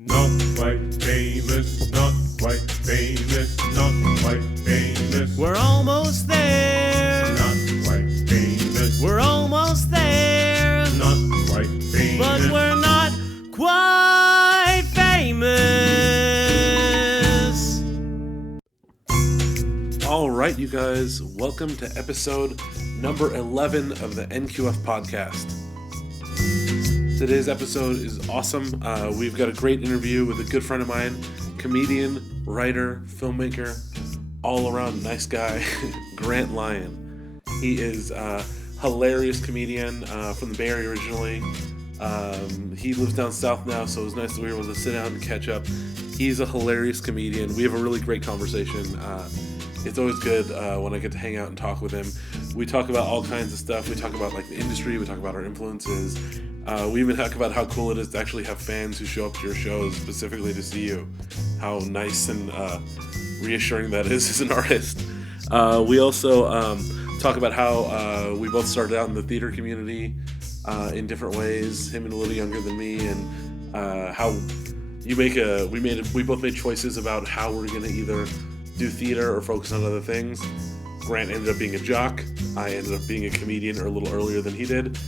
Not quite famous, not quite famous, not quite famous. We're almost there. Not quite famous, We're almost there. not quite famous. But we're not quite famous. All right, you guys, welcome to episode number 11 of the NQF Podcast. Today's episode is awesome. We've got a great interview with a good friend of mine, comedian, writer, filmmaker, all-around nice guy, Grant Lyon. He is a hilarious comedian from the Bay Area originally. He lives down south now, so it was nice that we were able to sit down and catch up. He's a hilarious comedian. We have a really great conversation. It's always good when I get to hang out and talk with him. We talk about all kinds of stuff. We talk about like the industry. We talk about our influences. We even talk about how cool it is to actually have fans who show up to your shows specifically to see you. How nice and reassuring that is as an artist. We also talk about we both started out in the theater community in different ways. Him and a little younger than me, and how we both made choices about how we're gonna either do theater or focus on other things. Grant ended up being a jock. I ended up being a comedian, or a little earlier than he did.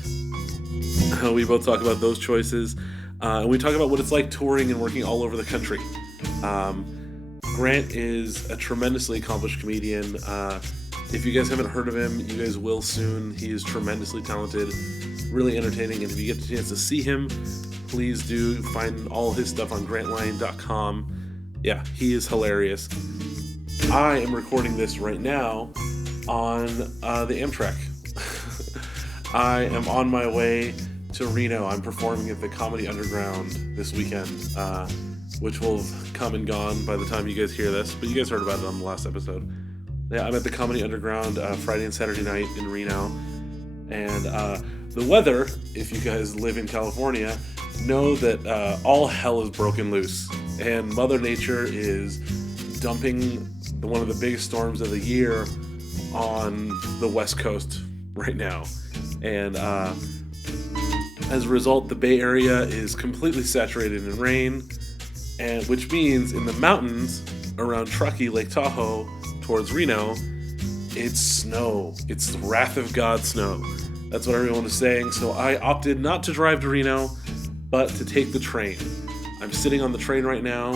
We both talk about those choices. And we talk about what it's like touring and working all over the country. Grant is a tremendously accomplished comedian. If you guys haven't heard of him, you guys will soon. He is tremendously talented, really entertaining, and if you get the chance to see him, please do find all his stuff on grantlyon.com. Yeah, he is hilarious. I am recording this right now on the Amtrak. I am on my way to Reno. I'm performing at the Comedy Underground this weekend, which will have come and gone by the time you guys hear this, but you guys heard about it on the last episode. Yeah, I'm at the Comedy Underground Friday and Saturday night in Reno, and the Wether, if you guys live in California, know that all hell is broken loose, and Mother Nature is dumping one of the biggest storms of the year on the West Coast right now. And as a result, the Bay Area is completely saturated in rain, and which means in the mountains around Truckee, Lake Tahoe, towards Reno, it's snow. It's the wrath of God snow. That's what everyone is saying. So I opted not to drive to Reno, but to take the train. I'm sitting on the train right now,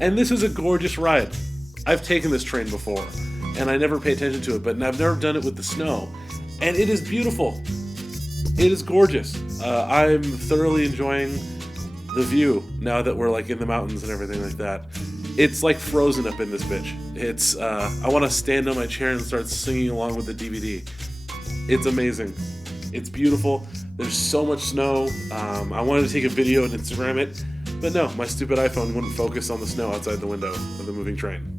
and this is a gorgeous ride. I've taken this train before, and I never pay attention to it, but I've never done it with the snow, and it is beautiful. It is gorgeous. I'm thoroughly enjoying the view now that we're like in the mountains and everything like that. It's like Frozen up in this bitch. It's I want to stand on my chair and start singing along with the DVD. It's amazing. It's beautiful. There's so much snow. I wanted to take a video and Instagram it, but no, my stupid iPhone wouldn't focus on the snow outside the window of the moving train.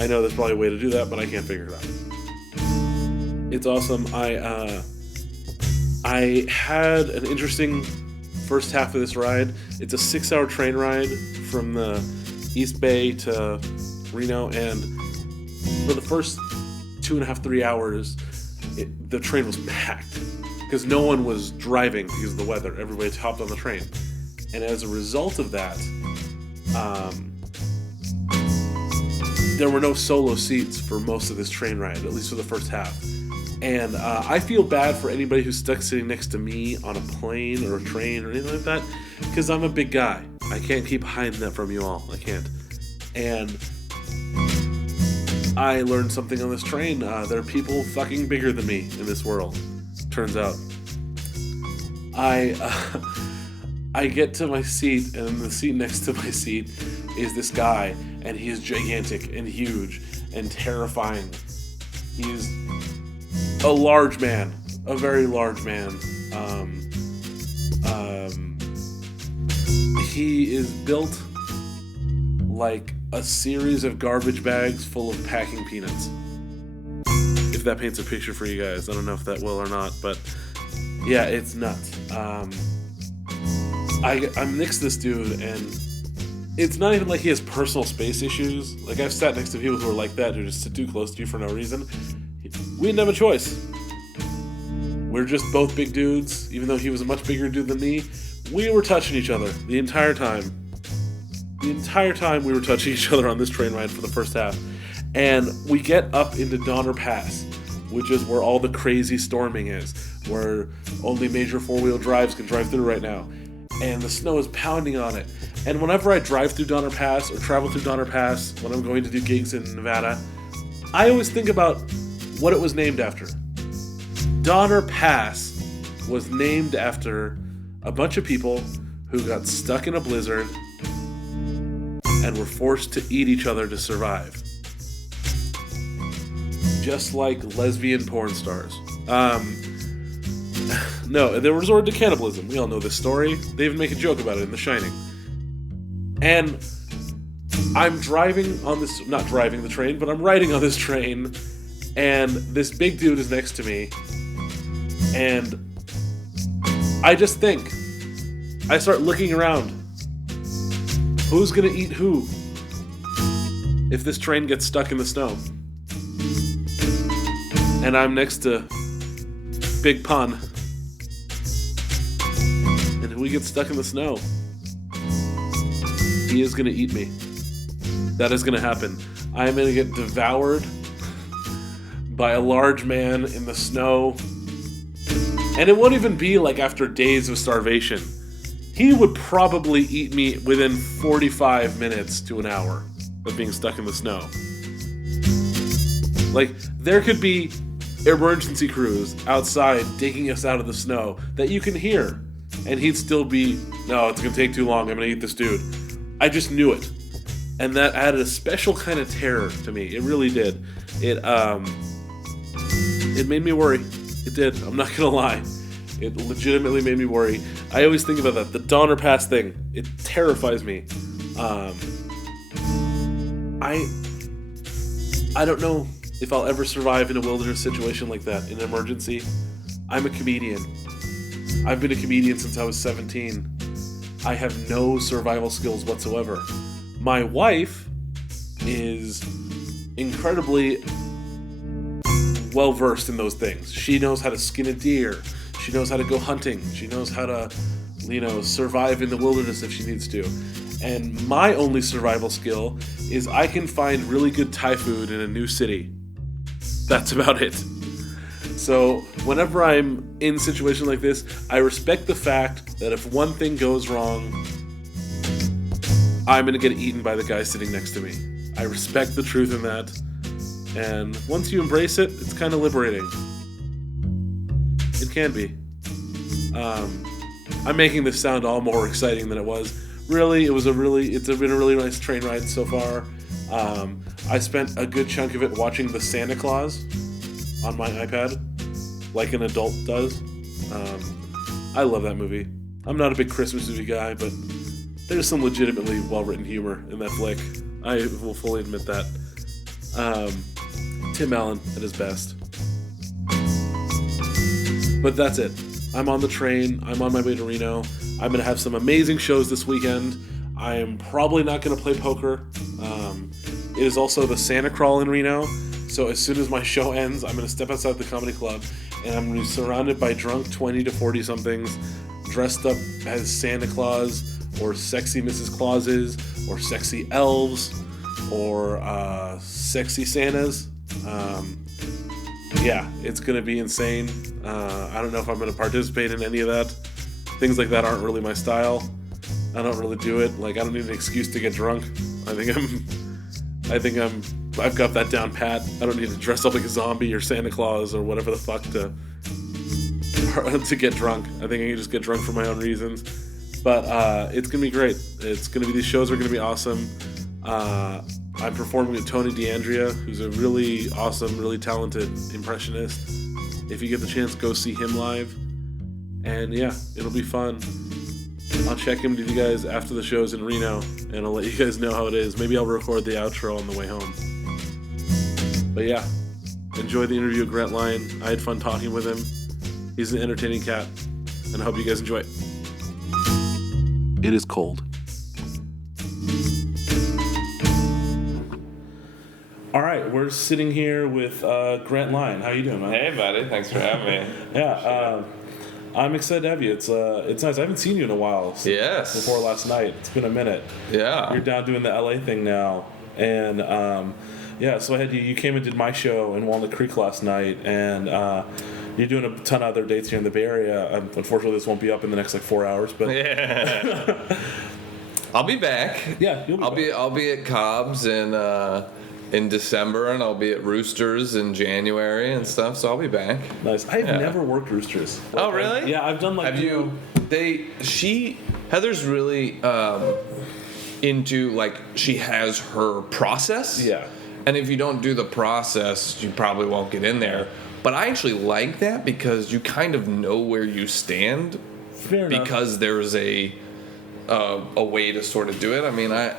I know there's probably a way to do that, but I can't figure it out. It's awesome. I had an interesting first half of this ride. It's a 6-hour train ride from the East Bay to Reno, and for the first 2.5-3 hours, the train was packed because no one was driving because of the weather. Everybody hopped on the train, and as a result of that, there were no solo seats for most of this train ride, at least for the first half. And I feel bad for anybody who's stuck sitting next to me on a plane or a train or anything like that, because I'm a big guy. I can't keep hiding that from you all. I can't. And I learned something on this train. There are people fucking bigger than me in this world, turns out. I get to my seat, and the seat next to my seat is this guy, and he is gigantic and huge and terrifying. He is a large man, a very large man. He is built like a series of garbage bags full of packing peanuts. If that paints a picture for you guys, I don't know if that will or not, but yeah, it's nuts. I'm next to this dude, and it's not even like he has personal space issues. Like, I've sat next to people who are like that, who just sit too close to you for no reason. We didn't have a choice. We're just both big dudes. Even though he was a much bigger dude than me, we were touching each other the entire time. the entire time we were touching each other on this train ride for the first half. And we get up into Donner Pass, which is where all the crazy storming is, where only major four-wheel drives can drive through right now. And the snow is pounding on it. And whenever I drive through Donner Pass or travel through Donner Pass when I'm going to do gigs in Nevada, I always think about what it was named after. Donner Pass was named after a bunch of people who got stuck in a blizzard and were forced to eat each other to survive. Just like lesbian porn stars. No, they resorted to cannibalism. We all know this story. They even make a joke about it in The Shining. And I'm driving on this, not driving the train, but I'm riding on this train, and this big dude is next to me, and I just think, I start looking around. Who's gonna eat who if this train gets stuck in the snow? And I'm next to Big Pun. And if we get stuck in the snow, he is gonna eat me. That is gonna happen. I am gonna get devoured by a large man in the snow. And it won't even be like after days of starvation. He would probably eat me within 45 minutes to an hour of being stuck in the snow. Like, there could be emergency crews outside digging us out of the snow that you can hear, and he'd still be, no, it's gonna take too long, I'm gonna eat this dude. I just knew it. And that added a special kind of terror to me. It really did. It made me worry. It did. I'm not gonna lie. It legitimately made me worry. I always think about that. The Donner Pass thing. It terrifies me. I don't know if I'll ever survive in a wilderness situation like that, in an emergency. I'm a comedian. I've been a comedian since I was 17. I have no survival skills whatsoever. My wife is incredibly well versed in those things. She knows how to skin a deer. She knows how to go hunting. She knows how to, survive in the wilderness if she needs to. And my only survival skill is I can find really good Thai food in a new city. That's about it. So whenever I'm in a situation like this, I respect the fact that if one thing goes wrong, I'm going to get eaten by the guy sitting next to me. I respect the truth in that. And once you embrace it, it's kind of liberating. It can be. I'm making this sound all more exciting than it was. Really, it's been a really nice train ride so far. I spent a good chunk of it watching The Santa Claus on my iPad, like an adult does. I love that movie. I'm not a big Christmas movie guy, but there's some legitimately well-written humor in that flick. I will fully admit that. Tim Allen at his best. But that's it. I'm on the train. I'm on my way to Reno. I'm going to have some amazing shows this weekend. I am probably not going to play poker. It is also the Santa Crawl in Reno. So as soon as my show ends, I'm going to step outside the comedy club, and I'm going to be surrounded by drunk 20 to 40-somethings dressed up as Santa Claus or sexy Mrs. Clauses or sexy elves or sexy Santas. Yeah, it's going to be insane. I don't know if I'm going to participate in any of that. Things like that aren't really my style. I don't really do it. Like, I don't need an excuse to get drunk. I've got that down pat. I don't need to dress up like a zombie or Santa Claus or whatever the fuck to get drunk. I think I can just get drunk for my own reasons. But it's going to be great. These shows are going to be awesome. I'm performing with Tony D'Andrea, who's a really awesome, really talented impressionist. If you get the chance, go see him live. And yeah, it'll be fun. I'll check in with you guys after the shows in Reno, and I'll let you guys know how it is. Maybe I'll record the outro on the way home. But yeah, enjoy the interview with Grant Lyon. I had fun talking with him. He's an entertaining cat, and I hope you guys enjoy it. It is cold. All right, we're sitting here with Grant Lyon. How you doing, man? Hey, buddy. Thanks for having me. Yeah. I'm excited to have you. It's nice. I haven't seen you in a while. Yes. Before last night. It's been a minute. Yeah. You're down doing the LA thing now. And, so I had you came and did my show in Walnut Creek last night, and you're doing a ton of other dates here in the Bay Area. Unfortunately, this won't be up in the next 4 hours, but Yeah. I'll be back. Yeah, you'll be I'll be at Cobb's in December, and I'll be at Roosters in January and stuff. So I'll be back. Nice. I've never worked Roosters. Oh, really? I've done Have you? Heather's really into, like, she has her process. Yeah. And if you don't do the process, you probably won't get in there. But I actually like that because you kind of know where you stand. Fair enough. Because there's a way to sort of do it. I mean, I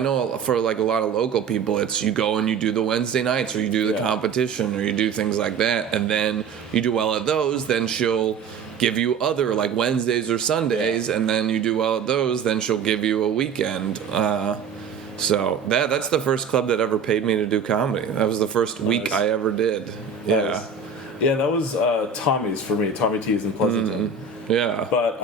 know for like a lot of local people, it's you go and you do the Wednesday nights, or you do the competition, or you do things like that, and then you do well at those, then she'll give you other like Wednesdays or Sundays, and then you do well at those, then she'll give you a weekend. So that's the first club that ever paid me to do comedy. That was the first week I ever did. Yeah. Yeah, that was Tommy's for me. Tommy T's in Pleasanton. Mm-hmm. Yeah. But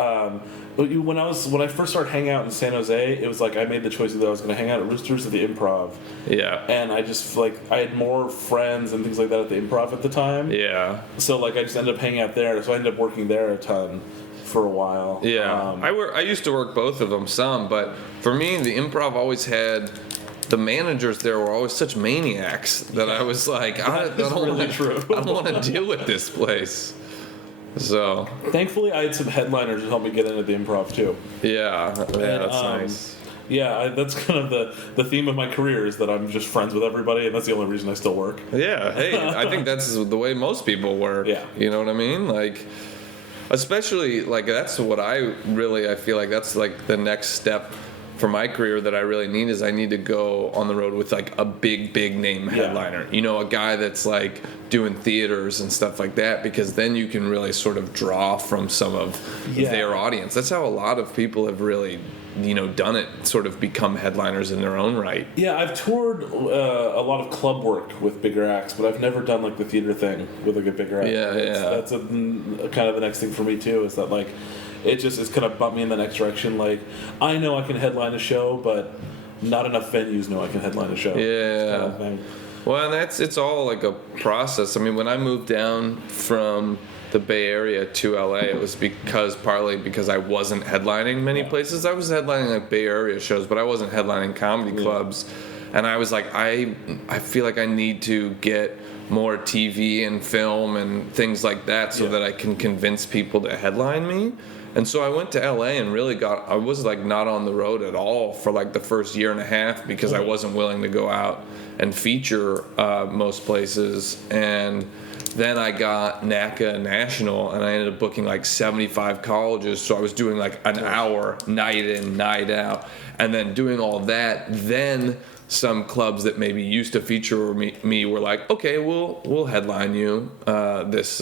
when I first started hanging out in San Jose, it was like I made the choice that I was going to hang out at Roosters at the Improv. Yeah. And I just I had more friends and things like that at the Improv at the time. Yeah. So I just ended up hanging out there. So I ended up working there a ton for a while. Yeah. I used to work both of them some, but for me, the Improv always had. The managers there were always such maniacs that I was like, I don't want to deal with this place. So thankfully, I had some headliners to help me get into the Improv too. Yeah, that's nice. Yeah, that's kind of the theme of my career is that I'm just friends with everybody, and that's the only reason I still work. Yeah, hey, I think that's the way most people work. Yeah. You know what I mean? Like, especially, like, that's what I feel like that's, like, the next step for my career that I really need is I need to go on the road with like a big name headliner, a guy that's like doing theaters and stuff like that, because then you can really sort of draw from some of their audience. That's how a lot of people have really done it, sort of become headliners in their own right. Yeah, I've toured a lot of club work with bigger acts, but I've never done like the theater thing with like a bigger act. That's a kind of the next thing for me too, is that like it's kind of bumped me in the next direction. Like, I know I can headline a show, but not enough venues know I can headline a show. Yeah. Kind of thing. Well, and it's all like a process. I mean, when I moved down from the Bay Area to LA, it was partly because I wasn't headlining many places. I was headlining like Bay Area shows, but I wasn't headlining comedy clubs. And I was like, I feel like I need to get more TV and film and things like that so that I can convince people to headline me. And so I went to LA and really I was like not on the road at all for like the first year and a half because I wasn't willing to go out and feature most places. And then I got NACA National, and I ended up booking like 75 colleges. So I was doing like an hour night in, night out, and then doing all that. Then some clubs that maybe used to feature me were like, okay, we'll headline you this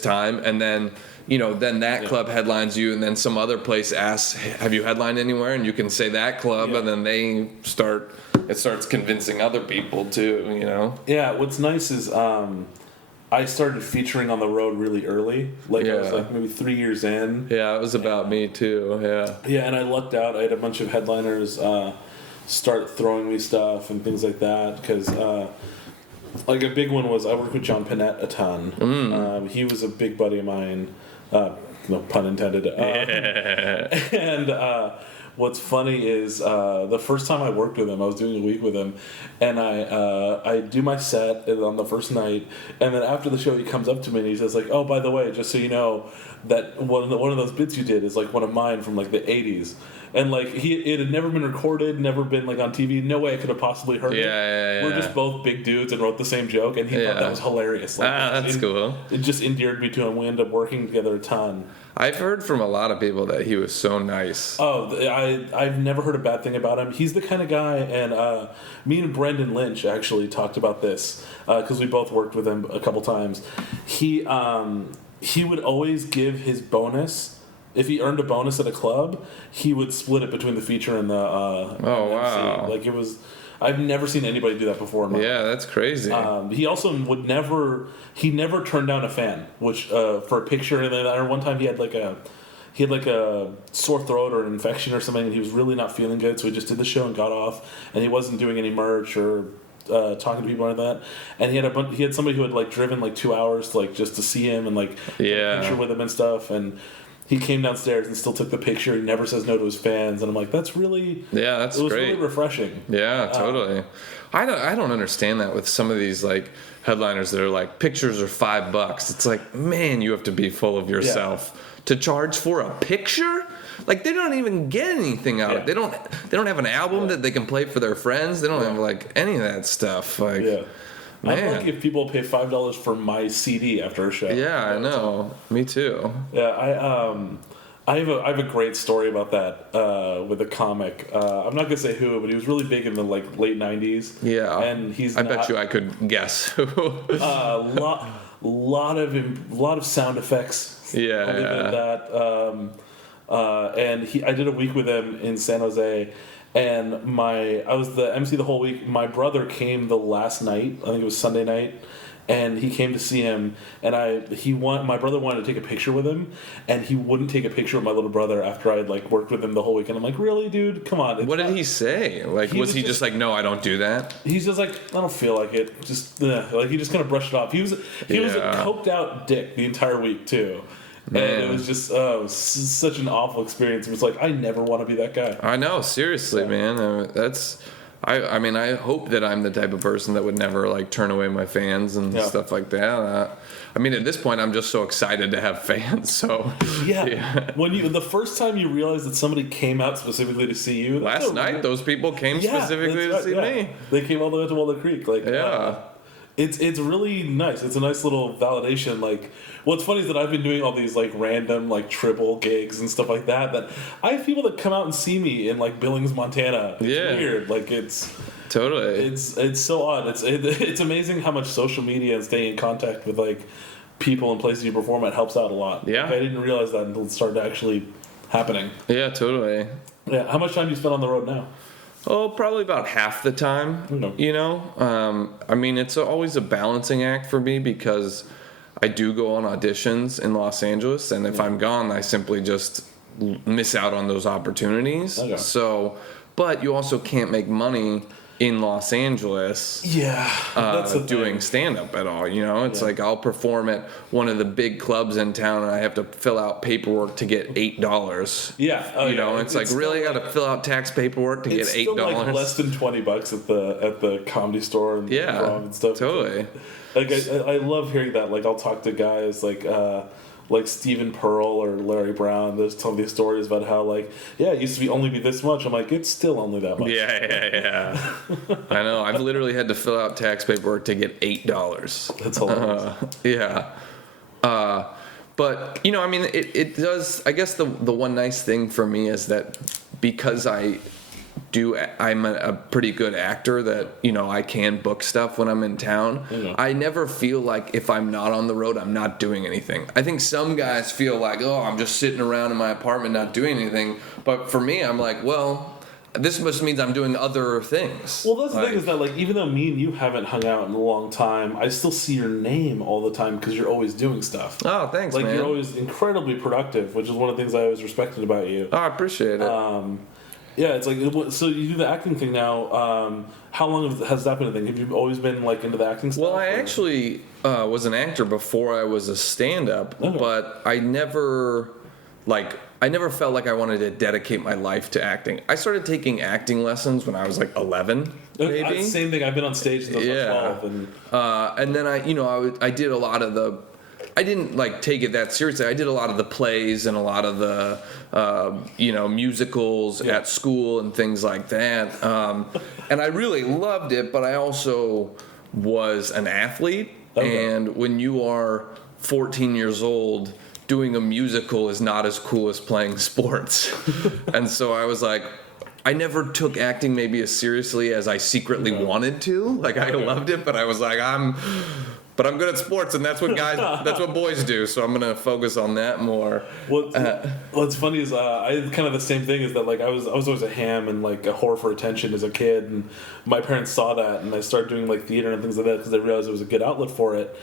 time, and then then that club headlines you, and then some other place asks, have you headlined anywhere? And you can say that club, and then it starts convincing other people too, Yeah, what's nice is I started featuring on the road really early. I was like maybe 3 years in. Yeah, it was about me too, Yeah, and I lucked out. I had a bunch of headliners start throwing me stuff and things like that, because like a big one was I worked with John Panette a ton. He was a big buddy of mine. No pun intended. And what's funny is the first time I worked with him, I was doing a week with him, and I do my set on the first night, and then after the show he comes up to me and he says like, oh, by the way, just so you know that one of those bits you did is like one of mine from like the 80s. And like it had never been recorded, never been like on TV. No way I could have possibly heard it. We're just both big dudes and wrote the same joke, and he thought that was hilarious. Like, that's cool. It just endeared me to him. We ended up working together a ton. I've heard from a lot of people that he was so nice. Oh, I've never heard a bad thing about him. He's the kind of guy, and me and Brendan Lynch actually talked about this because we both worked with him a couple times. He would always give his bonus if he earned a bonus at a club, he would split it between the feature and the Oh, and the MC. wow. Like, it was. I've never seen anybody do that before. Yeah, that's crazy. He also would never. He never turned down a fan, which for a picture. And then one time he had like a sore throat or an infection or something, and he was really not feeling good. So he just did the show and got off, and he wasn't doing any merch or talking to people like that. And he had somebody who had like driven like 2 hours like just to see him and like take a picture with him and stuff. And he came downstairs and still took the picture. He never says no to his fans, and I'm like, that's really that's it was great. really refreshing. Yeah, totally. I don't understand that with some of these like headliners that are like pictures are $5. It's like, man, you have to be full of yourself to charge for a picture. Like, they don't even get anything out of it. They don't have an album that they can play for their friends. They don't have like any of that stuff. Like, I'm lucky if people pay $5 for my CD after a show. Yeah, I know. Me too. Yeah, I have a great story about that with a comic. I'm not gonna say who, but he was really big in the like late '90s. Yeah, and I bet you I could guess who. lot of sound effects. Yeah, I'll leave it at that. And I did a week with him in San Jose. And I was the MC the whole week. My brother came the last night. I think it was Sunday night, and he came to see him. And my brother wanted to take a picture with him, and he wouldn't take a picture with my little brother after I had like worked with him the whole week. And I'm like, really, dude, come on. What did he say? Like, was he just like, no, I don't do that? He's just like, I don't feel like it. Just like he just kind of brushed it off. He was a coked out dick the entire week too. Man. And it was just such an awful experience. It was like, I never want to be that guy. I know, seriously, man. I mean, I hope that I'm the type of person that would never like turn away my fans and stuff like that. I mean, at this point, I'm just so excited to have fans. So when the first time you realized that somebody came out specifically to see you, last night, those people came specifically to see me. They came all the way to Wether Creek, like It's really nice. It's a nice little validation. Like, what's funny is that I've been doing all these like random like triple gigs and stuff like that. That I have people that come out and see me in like Billings, Montana. It's weird. Like it's so odd. It's amazing how much social media and staying in contact with like people and places you perform at helps out a lot. Yeah, like, I didn't realize that until it started actually happening. Yeah, totally. Yeah. How much time do you spend on the road now? Oh, probably about half the time, you know? I mean, it's always a balancing act for me because I do go on auditions in Los Angeles, and if I'm gone, I simply just miss out on those opportunities. Okay. So, but you also can't make money in Los Angeles that's doing stand-up at all, you know? It's like I'll perform at one of the big clubs in town and I have to fill out paperwork to get $8. Yeah. You know, it's like, really? I got to fill out tax paperwork to get $8? It's still like less than $20 at the Comedy Store and stuff. Totally. Like, I love hearing that. Like, I'll talk to guys like Stephen Pearl or Larry Brown. There's some of these stories about how it used to only be this much. I'm like, it's still only that much. Yeah. I know. I've literally had to fill out tax paperwork to get $8. That's hilarious. But you know, I mean, it does. I guess the one nice thing for me is that because I'm a pretty good actor that, you know, I can book stuff when I'm in town. Yeah. I never feel like if I'm not on the road, I'm not doing anything. I think some guys feel like, oh, I'm just sitting around in my apartment not doing anything. But for me, I'm like, well, this must means I'm doing other things. Well, that's the thing is that, like, even though me and you haven't hung out in a long time, I still see your name all the time because you're always doing stuff. Oh, thanks, man. Like, you're always incredibly productive, which is one of the things I always respected about you. Oh, I appreciate it. Yeah, it's like, so you do the acting thing now. How long has that been a thing? Have you always been like into the acting stuff? Well, I actually was an actor before I was a stand-up, but I never felt like I wanted to dedicate my life to acting. I started taking acting lessons when I was like 11, maybe. Same thing. I've been on stage since I was 12. And then I did a lot of the. I didn't like take it that seriously. I did a lot of the plays and a lot of the musicals at school and things like that. And I really loved it, but I also was an athlete. Okay. And when you are 14 years old, doing a musical is not as cool as playing sports. And so I was like, I never took acting maybe as seriously as I secretly wanted to. Like, I loved it, but I was like, But I'm good at sports, and that's what boys do. So I'm gonna focus on that more. What's funny is I kind of the same thing is that like I was always a ham and like a whore for attention as a kid, and my parents saw that, and I started doing like theater and things like that because they realized it was a good outlet for it.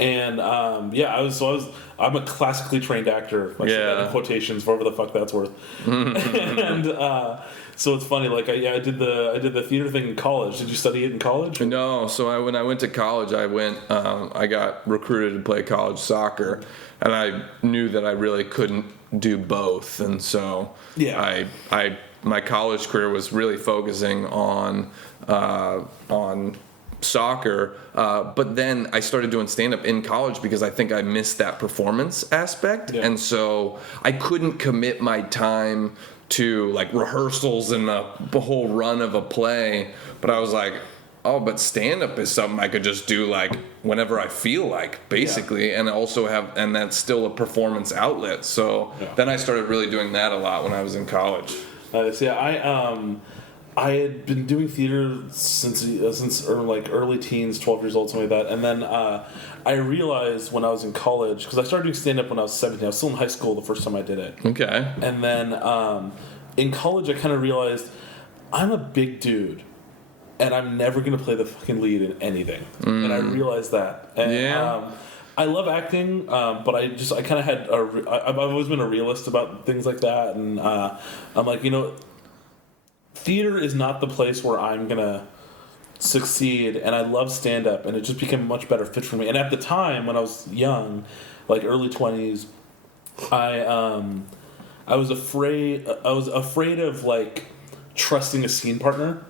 And I'm a classically trained actor. I said that in quotations, for whatever the fuck that's worth. And so it's funny. Like I did the theater thing in college. Did you study it in college? No. So when I went to college, I got recruited to play college soccer, and I knew that I really couldn't do both, and so my college career was really focusing on soccer, but then I started doing stand-up in college because I think I missed that performance aspect, and so I couldn't commit my time to like rehearsals and the whole run of a play. But I was like, oh, but stand-up is something I could just do like whenever I feel like, basically, and also and that's still a performance outlet. So then I started really doing that a lot when I was in college. I had been doing theater since early teens, 12 years old, something like that. And then I realized when I was in college, because I started doing stand-up when I was 17. I was still in high school the first time I did it. Okay. And then in college, I kind of realized I'm a big dude, and I'm never going to play the fucking lead in anything. And I realized that. And, I love acting, but I kind of had I've always been a realist about things like that. And I'm like, theater is not the place where I'm gonna succeed, and I love stand-up, and it just became a much better fit for me. And at the time when I was young, like early 20s, I was afraid of like trusting a scene partner.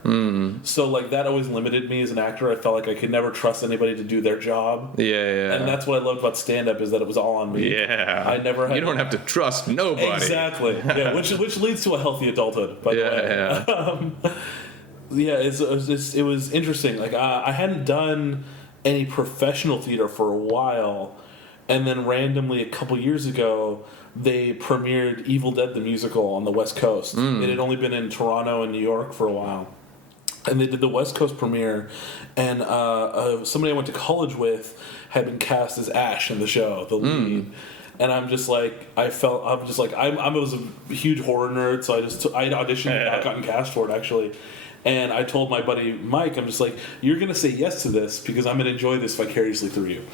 So like that always limited me as an actor. I felt like I could never trust anybody to do their job. And that's what I loved about stand-up, is that it was all on me. I never had. You don't have to trust nobody. Exactly. Which leads to a healthy adulthood, by the way. It was interesting. Like I hadn't done any professional theater for a while, and then randomly a couple years ago, they premiered Evil Dead the musical on the West Coast. It had only been in Toronto and New York for a while. And they did the West Coast premiere, and somebody I went to college with had been cast as Ash in the show, the lead. And I was a huge horror nerd, so I had auditioned and not gotten cast for it, actually. And I told my buddy Mike, I'm just like, you're going to say yes to this because I'm going to enjoy this vicariously through you.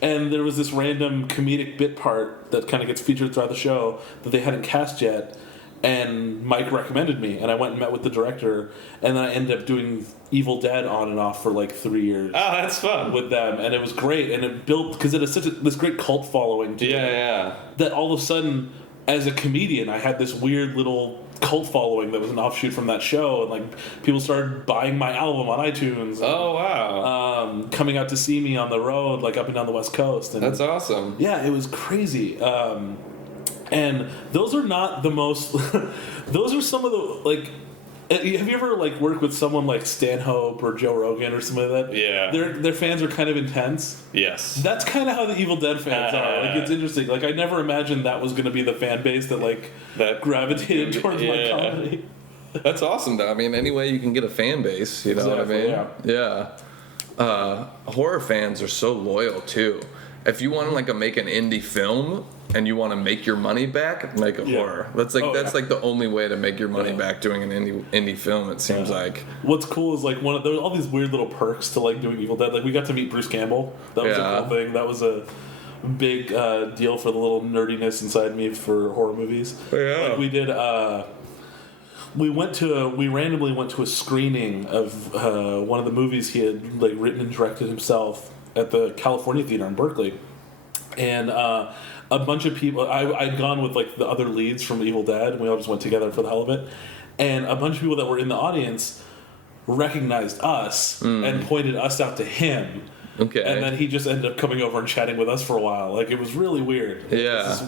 And there was this random comedic bit part that kind of gets featured throughout the show that they hadn't cast yet. And Mike recommended me, and I went and met with the director, and then I ended up doing Evil Dead on and off for like 3 years. Oh, that's fun. With them, and it was great, and it built, because it has this great cult following. That all of a sudden, as a comedian, I had this weird little cult following that was an offshoot from that show, and like people started buying my album on iTunes. Oh wow! Coming out to see me on the road, like up and down the West Coast. And that's awesome. Yeah, it was crazy. And those are not the most. Those are some of the like. Have you ever like worked with someone like Stanhope or Joe Rogan or something like that? Yeah. Their fans are kind of intense. Yes. That's kind of how the Evil Dead fans are. Like it's interesting. Like I never imagined that was going to be the fan base that gravitated towards my comedy. That's awesome though. I mean, any way you can get a fan base, you know what I mean? Yeah. Horror fans are so loyal too. If you want to like make an indie film and you want to make your money back, make a horror. That's like like the only way to make your money back doing an indie film. It seems like. What's cool is like there were all these weird little perks to like doing Evil Dead. Like we got to meet Bruce Campbell. That was a cool thing. That was a big deal for the little nerdiness inside me for horror movies. Yeah. Like we did. We randomly went to a screening of one of the movies he had like written and directed himself at the California Theater in Berkeley, and a bunch of people. I'd gone with like the other leads from Evil Dead, and we all just went together for the hell of it. And a bunch of people that were in the audience recognized us and pointed us out to him. Okay. And then he just ended up coming over and chatting with us for a while. Like it was really weird. Yeah.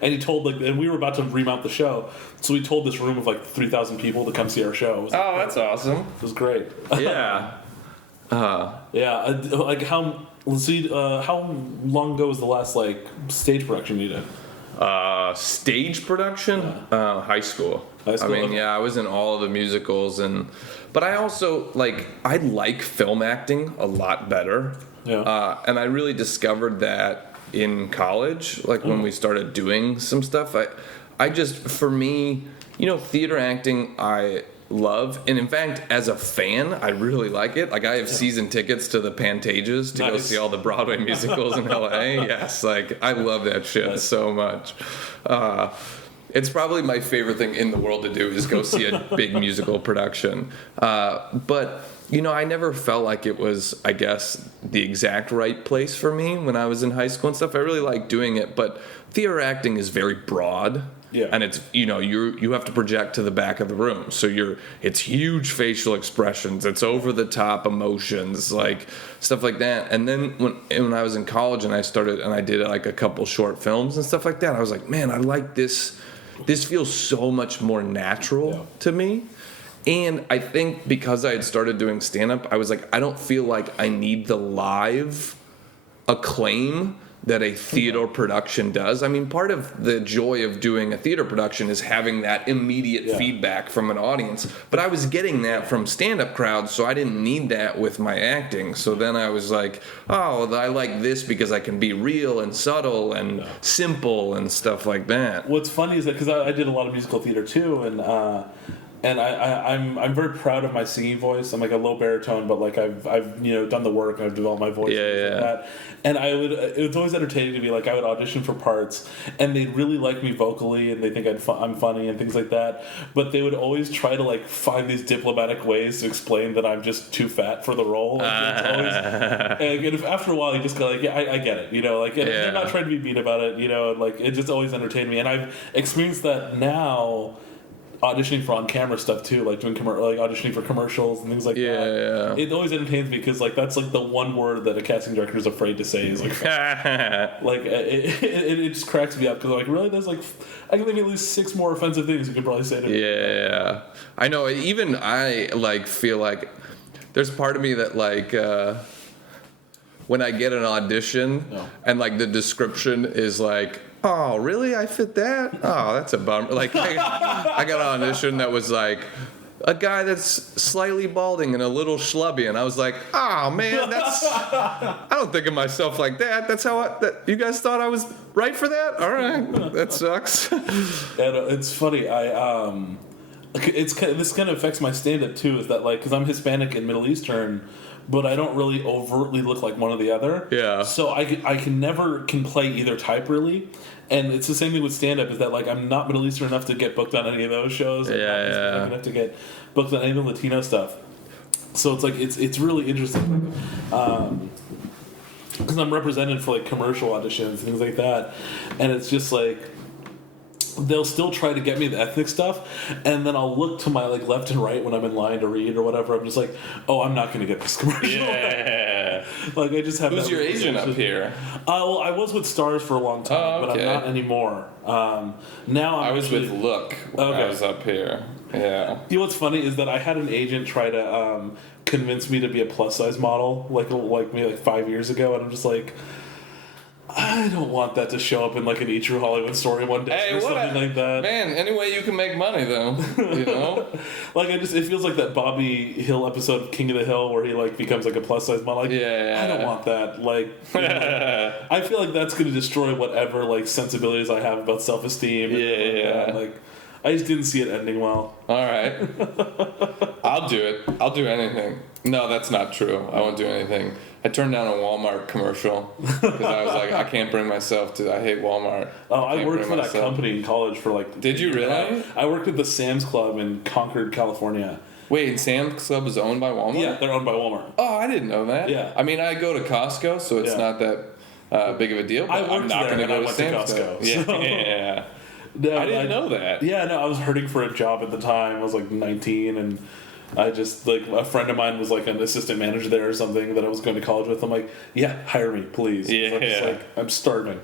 And he told and we were about to remount the show, so he told this room of like 3,000 people to come see our show. That's awesome. It was great. Yeah. Like how long ago was the last like stage production you did? Stage production? High school. I mean, I was in all of the musicals, but I also I like film acting a lot better. Yeah. And I really discovered that in college, like when we started doing some stuff. I just, for me, theater acting, I love, and in fact, as a fan, I really like it. Like, I have season tickets to the Pantages to go see all the Broadway musicals in LA. Yes, like, I love that shit so much. It's probably my favorite thing in the world to do is go see a big musical production. But I never felt like it was, I guess, the exact right place for me when I was in high school and stuff. I really liked doing it, but theater acting is very broad. Yeah. And it's, you have to project to the back of the room. So it's huge facial expressions. It's over the top emotions, like stuff like that. And then when I was in college and I did like a couple short films and stuff like that, I was like, man, I like this. This feels so much more natural to me. And I think because I had started doing stand-up, I was like, I don't feel like I need the live acclaim that a theater production does. I mean, part of the joy of doing a theater production is having that immediate feedback from an audience. But I was getting that from stand-up crowds, so I didn't need that with my acting. So then I was like, oh, I like this because I can be real and subtle and simple and stuff like that. What's funny is that, because I did a lot of musical theater too, and I'm very proud of my singing voice. I'm like a low baritone, but like I've done the work and I've developed my voice like that. And it was always entertaining to me. Like, I would audition for parts, and they'd really like me vocally, and they think I'm funny and things like that. But they would always try to like find these diplomatic ways to explain that I'm just too fat for the role. Like, it's always, and after a while, you just go like, yeah, I get it, like they're not trying to be mean about it, and like it just always entertained me. And I've experienced that now, auditioning for on-camera stuff too, like doing auditioning for commercials and things like that. Yeah. It always entertains me because like that's like the one word that a casting director is afraid to say is like, like it just cracks me up because like, really, there's like, I can think of at least 6 more offensive things you could probably say to me. Yeah, I know. Even I like feel like there's part of me that like when I get an audition and like the description is like, oh, really? I fit that? Oh, that's a bummer. Like, I got an audition that was like a guy that's slightly balding and a little schlubby, and I was like, oh, man, I don't think of myself like that. That's how you guys thought I was right for that? All right, that sucks. And it's funny. This kind of affects my stand-up too. Is that like, because I'm Hispanic and Middle Eastern, but I don't really overtly look like one or the other. Yeah. So I can never play either type really. And it's the same thing with stand-up, is that like I'm not Middle Eastern enough to get booked on any of those shows. I'm not Hispanic enough to get booked on any of the Latino stuff. So it's like it's really interesting. Because I'm represented for like commercial auditions and things like that, and it's just like they'll still try to get me the ethnic stuff, and then I'll look to my like left and right when I'm in line to read or whatever. I'm just like, oh, I'm not going to get this commercial. Yeah. Like I just have. Who's your agent up here? Well, I was with Stars for a long time, but I'm not anymore. Now I was with Look when I was up here. Yeah. You know what's funny is that I had an agent try to convince me to be a plus size model, like maybe like 5 years ago, and I'm just like, I don't want that to show up in like an E! True Hollywood story one day or something like that. Man, any way you can make money though, Like it feels like that Bobby Hill episode of King of the Hill where he like becomes like a plus size model. Like, I don't want that. Like, I feel like that's going to destroy whatever like sensibilities I have about self esteem. Like, I just didn't see it ending well. All right, I'll do it. I'll do anything. No, that's not true. I won't do anything. I turned down a Walmart commercial because I was like, I can't bring myself to. I hate Walmart. Oh, I worked for that company in college for like. Did you really? I worked at the Sam's Club in Concord, California. Wait, and Sam's Club is owned by Walmart? Yeah, they're owned by Walmart. Oh, I didn't know that. Yeah. I mean, I go to Costco, so it's not that big of a deal. But I'm not going to go to Sam's Club. Yeah. No, I didn't know that. Yeah, no, I was hurting for a job at the time. I was like 19, and I just, like, a friend of mine was like an assistant manager there or something that I was going to college with. I'm like, yeah, hire me, please. Yeah. I'm starving.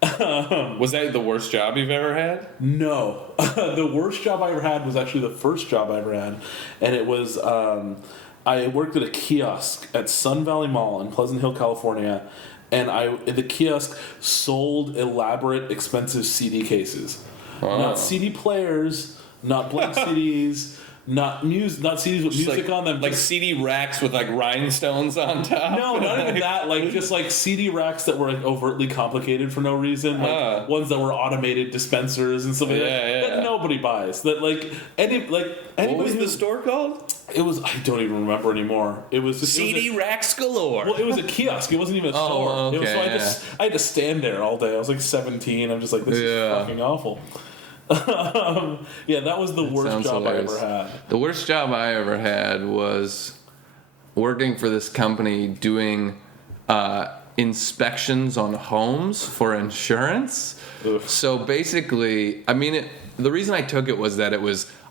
Was that the worst job you've ever had? No. The worst job I ever had was actually the first job I ever had. And it was, I worked at a kiosk at Sun Valley Mall in Pleasant Hill, California. And the kiosk sold elaborate, expensive CD cases. Not CD players, not blank CDs, not CDs with music on them. Like CD racks with like rhinestones on top. No, not even that. Like just like CD racks that were like overtly complicated for no reason. Like ones that were automated dispensers and stuff like that nobody buys. That like what was the store called? It was, I don't even remember anymore. It was just, CD racks galore. Well, it was a kiosk. It wasn't even a store. Okay, It was, so I had to stand there all day. I was like 17. I'm just like, this is fucking awful. That was the worst job hilarious. I ever had. The worst job I ever had was working for this company doing inspections on homes for insurance. Oof. So basically, I mean, the reason I took it was that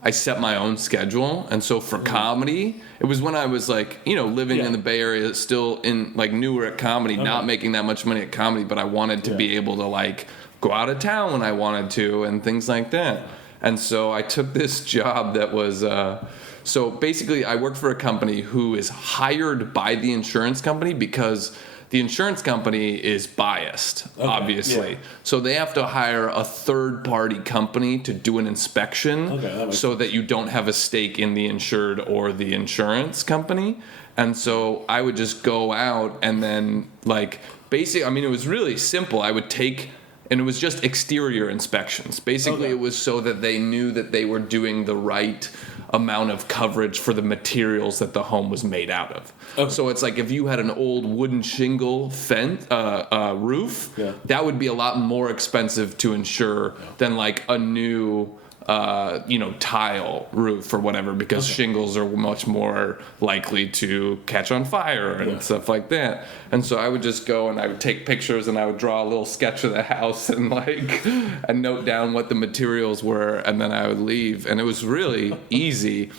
I set my own schedule, and so for comedy, it was when I was like, living in the Bay Area, still in like newer at comedy, not making that much money at comedy, but I wanted to be able to like go out of town when I wanted to and things like that. And so I took this job that was so basically I worked for a company who is hired by the insurance company because the insurance company is biased, obviously. So they have to hire a third-party company to do an inspection so that you don't have a stake in the insured or the insurance company. And so I would just go out and then, like, basically, I mean, it was really simple. I would take, and it was just exterior inspections. Basically, it was so that they knew that they were doing the right amount of coverage for the materials that the home was made out of. So it's like if you had an old wooden shingle roof, that would be a lot more expensive to insure than like a new tile roof or whatever, because shingles are much more likely to catch on fire and stuff like that. And so I would just go and I would take pictures and I would draw a little sketch of the house and and note down what the materials were, and then I would leave. And it was really easy.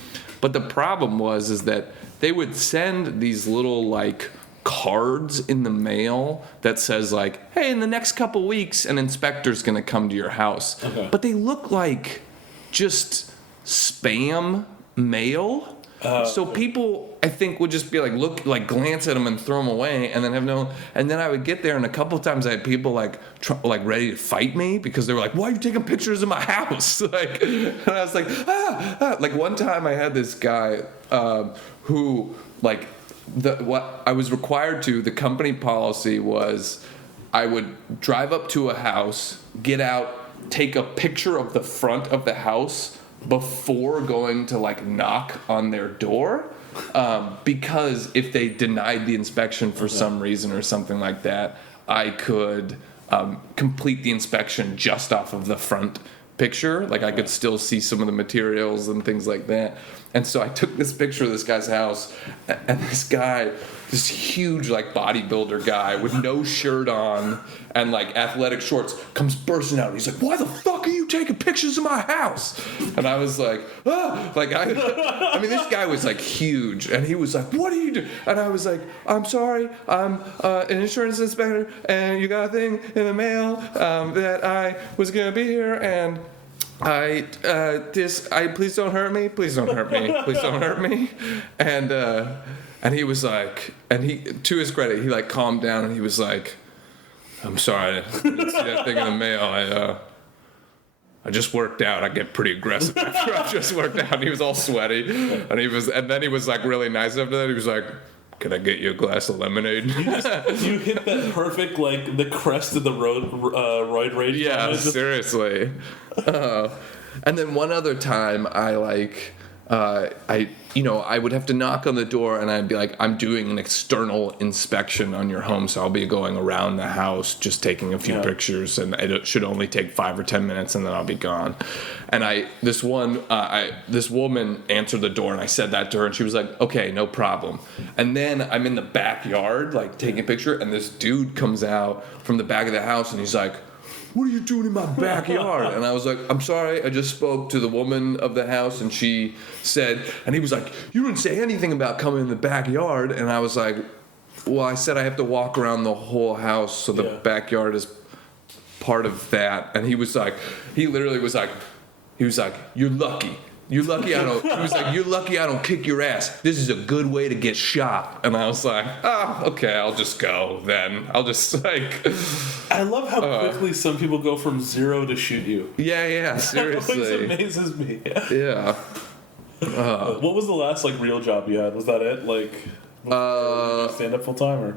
But the problem is that they would send these little like cards in the mail that says like, hey, in the next couple weeks an inspector's gonna come to your house. But they look like just spam mail. So people, I think, would just be like, glance at them and throw them away, and then and then I would get there, and a couple of times I had people like ready to fight me because they were like, "Why are you taking pictures of my house?" And I was like, Like one time I had this guy who what I was required to. The company policy was I would drive up to a house, get out, take a picture of the front of the house before going to knock on their door, because if they denied the inspection for some reason or something like that, I could complete the inspection just off of the front picture. I could still see some of the materials and things like that. And so I took this picture of this guy's house, and this guy, this huge bodybuilder guy with no shirt on and athletic shorts, comes bursting out. He's like, "Why the fuck are you taking pictures of my house?" And I was like, I mean, this guy was huge, and he was like, "What are you doing?" And I was like, "I'm sorry, I'm an insurance inspector, and you got a thing in the mail that I was gonna be here, and please don't hurt me, please don't hurt me, please don't hurt me." And he was like, and he, to his credit, he calmed down, and he was like, "I'm sorry, I didn't see that thing in the mail. I just worked out. I get pretty aggressive after I just worked out." And he was all sweaty, and then he was really nice after that. He was like, "Can I get you a glass of lemonade?" You hit that perfect, the crest of the roid rage. Yeah, seriously. And then one other time, I would have to knock on the door, and I'd be like, "I'm doing an external inspection on your home, so I'll be going around the house, just taking a few pictures, and it should only take 5 or 10 minutes, and then I'll be gone." And this woman answered the door, and I said that to her, and she was like, "Okay, no problem." And then I'm in the backyard, taking a picture, and this dude comes out from the back of the house, and he's like, "What are you doing in my backyard?" And I was like, "I'm sorry, I just spoke to the woman of the house, and she said," and he was like, "You didn't say anything about coming in the backyard." And I was like, "Well, I said I have to walk around the whole house, so the backyard is part of that." And he was like, "You're lucky. You're lucky I don't." He was like, "You're lucky I don't kick your ass. This is a good way to get shot." And I was like, "Okay, I'll just go then. I'll just I love how quickly some people go from zero to shoot you. Yeah, seriously. It always amazes me. Yeah. What was the last like real job you had? Was that it? Like, stand up full time or?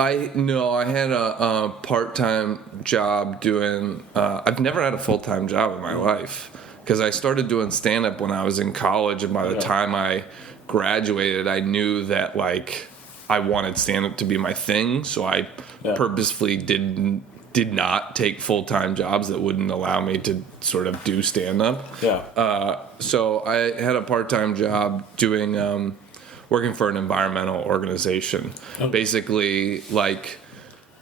I had a part-time job doing. I've never had a full-time job in my life because I started doing stand-up when I was in college, and by the time I graduated, I knew that like I wanted stand-up to be my thing, so I purposefully did not take full-time jobs that wouldn't allow me to sort of do stand-up. So I had a part-time job doing working for an environmental organization, basically like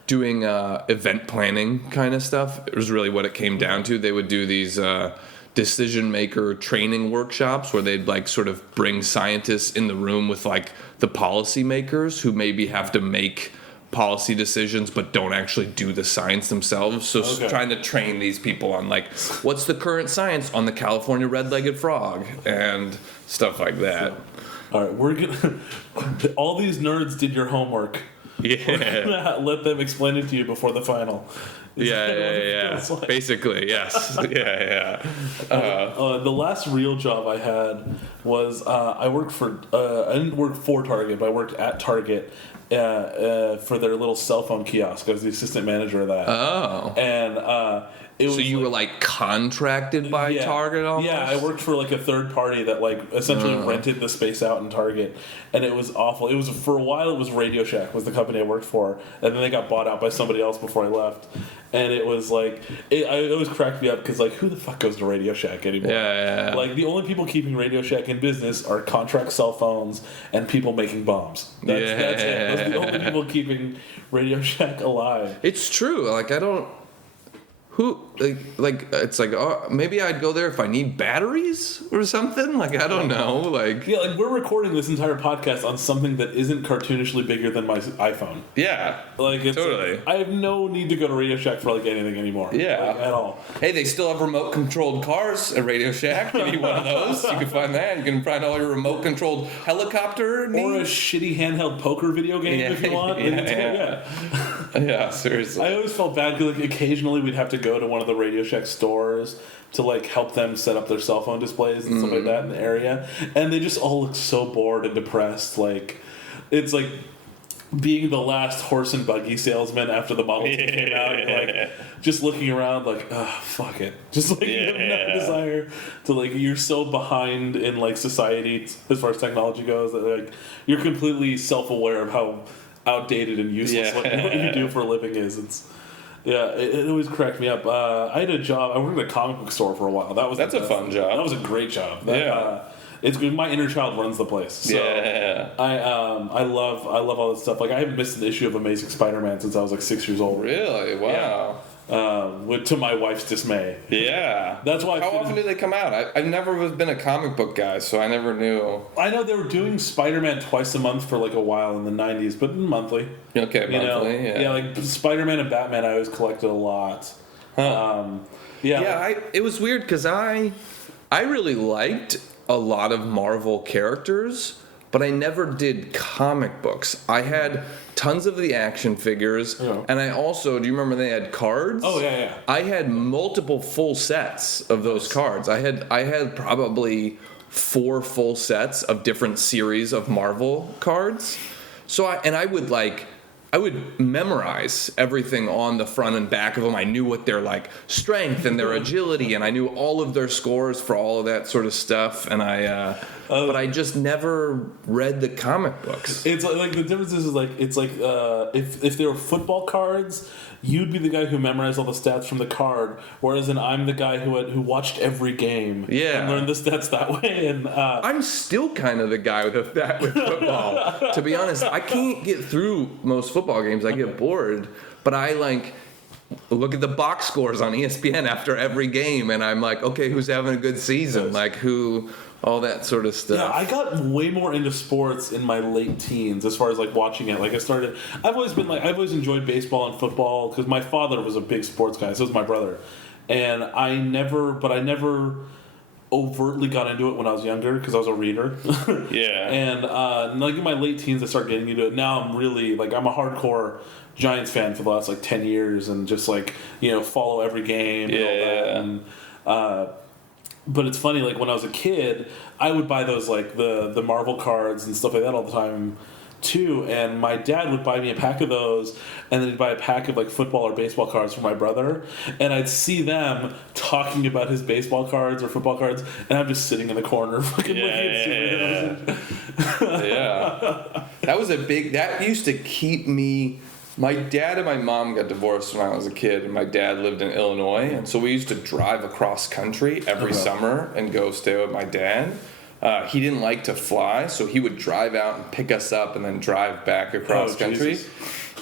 doing event planning kind of stuff. It was really what it came down to. They would do these decision maker training workshops where they'd like sort of bring scientists in the room with like the policy makers who maybe have to make policy decisions but don't actually do the science themselves. So trying to train these people on like what's the current science on the California red-legged frog and stuff like that. All right, we're gonna. All these nerds did your homework. Yeah. We're gonna let them explain it to you before the final. Yeah. Like. Basically, yes. Yeah. The last real job I had was I worked for. I didn't work for Target, but I worked at Target for their little cell phone kiosk. I was the assistant manager of that. Oh. And it was. So you were like contracted by Target almost? Yeah, I worked for like a third party that like essentially rented the space out in Target, and it was awful. It was for a while. It was Radio Shack was the company I worked for, and then they got bought out by somebody else before I left. And it was like it always cracked me up because like who the fuck goes to Radio Shack anymore? Yeah. Like the only people keeping Radio Shack in business are contract cell phones and people making bombs. That's it. That's the only people keeping Radio Shack alive. It's true. Like I don't. Who like it's like maybe I'd go there if I need batteries or something. Like I don't know. Like like we're recording this entire podcast on something that isn't cartoonishly bigger than my iPhone. Yeah, like it's totally. Like, I have no need to go to Radio Shack for like anything anymore. Yeah, like, at all. Hey, they still have remote controlled cars at Radio Shack. If you need one of those, you can find that. You can find all your remote controlled helicopter needs. Or a shitty handheld poker video game if you want. Yeah, seriously. I always felt bad because like occasionally we'd have to go to one of the Radio Shack stores to like help them set up their cell phone displays and stuff like that in the area, and they just all look so bored and depressed. Like it's like being the last horse and buggy salesman after the Model T came out, like just looking around like, fuck it, just like you have no desire to like you're so behind in like society as far as technology goes that like you're completely self-aware of how outdated and useless what you do for a living is. It always cracked me up. I had a job. I worked at a comic book store for a while. That's a fun job. That was a great job. It's good. My inner child runs the place. So I love all this stuff. Like I haven't missed an issue of Amazing Spider-Man since I was like 6 years old. Really? Wow. To my wife's dismay. Yeah. That's why. How often do they come out? I've never been a comic book guy, so I never knew. I know they were doing Spider-Man twice a month for like a while in the 90s, but monthly. Okay, monthly. Yeah, like Spider-Man and Batman, I always collected a lot. Huh. It was weird because I really liked a lot of Marvel characters, but I never did comic books. I had tons of the action figures, and I also, do you remember they had cards? Oh yeah. I had multiple full sets of those cards. I had probably 4 full sets of different series of Marvel cards. So I would memorize everything on the front and back of them. I knew what their like strength and their agility, and I knew all of their scores for all of that sort of stuff. And but I just never read the comic books. It's like the difference is like it's like if they were football cards, you'd be the guy who memorized all the stats from the card, whereas I'm the guy who watched every game and learned the stats that way. And I'm still kind of the guy with that with football. To be honest, I can't get through most football games. I get bored, but I like look at the box scores on ESPN after every game, and I'm like, okay, who's having a good season? Like who. All that sort of stuff. Yeah, I got way more into sports in my late teens as far as like watching it. Like I've always enjoyed baseball and football because my father was a big sports guy. So was my brother, and I never overtly got into it when I was younger because I was a reader. Yeah. And like in my late teens, I started getting into it. Now I'm really like I'm a hardcore Giants fan for the last like 10 years and just like follow every game and all that. And But it's funny, like when I was a kid, I would buy those like the Marvel cards and stuff like that all the time too. And my dad would buy me a pack of those, and then he'd buy a pack of like football or baseball cards for my brother. And I'd see them talking about his baseball cards or football cards, and I'm just sitting in the corner fucking looking at Yeah. That used to keep me. My dad and my mom got divorced when I was a kid, and my dad lived in Illinois, and so we used to drive across country every summer and go stay with my dad. He didn't like to fly, so he would drive out and pick us up and then drive back across country. Jesus.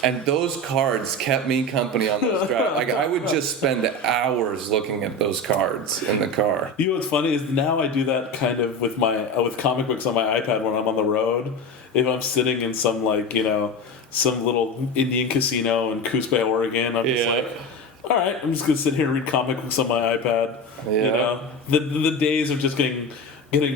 And those cards kept me company on those drives. Like, I would just spend hours looking at those cards in the car. You know what's funny is now I do that kind of with my with comic books on my iPad when I'm on the road. If I'm sitting in some like, you know, some little Indian casino in Coos Bay, Oregon, I'm just like, all right, I'm just gonna sit here and read comic books on my iPad. Yeah. You know, the days of just getting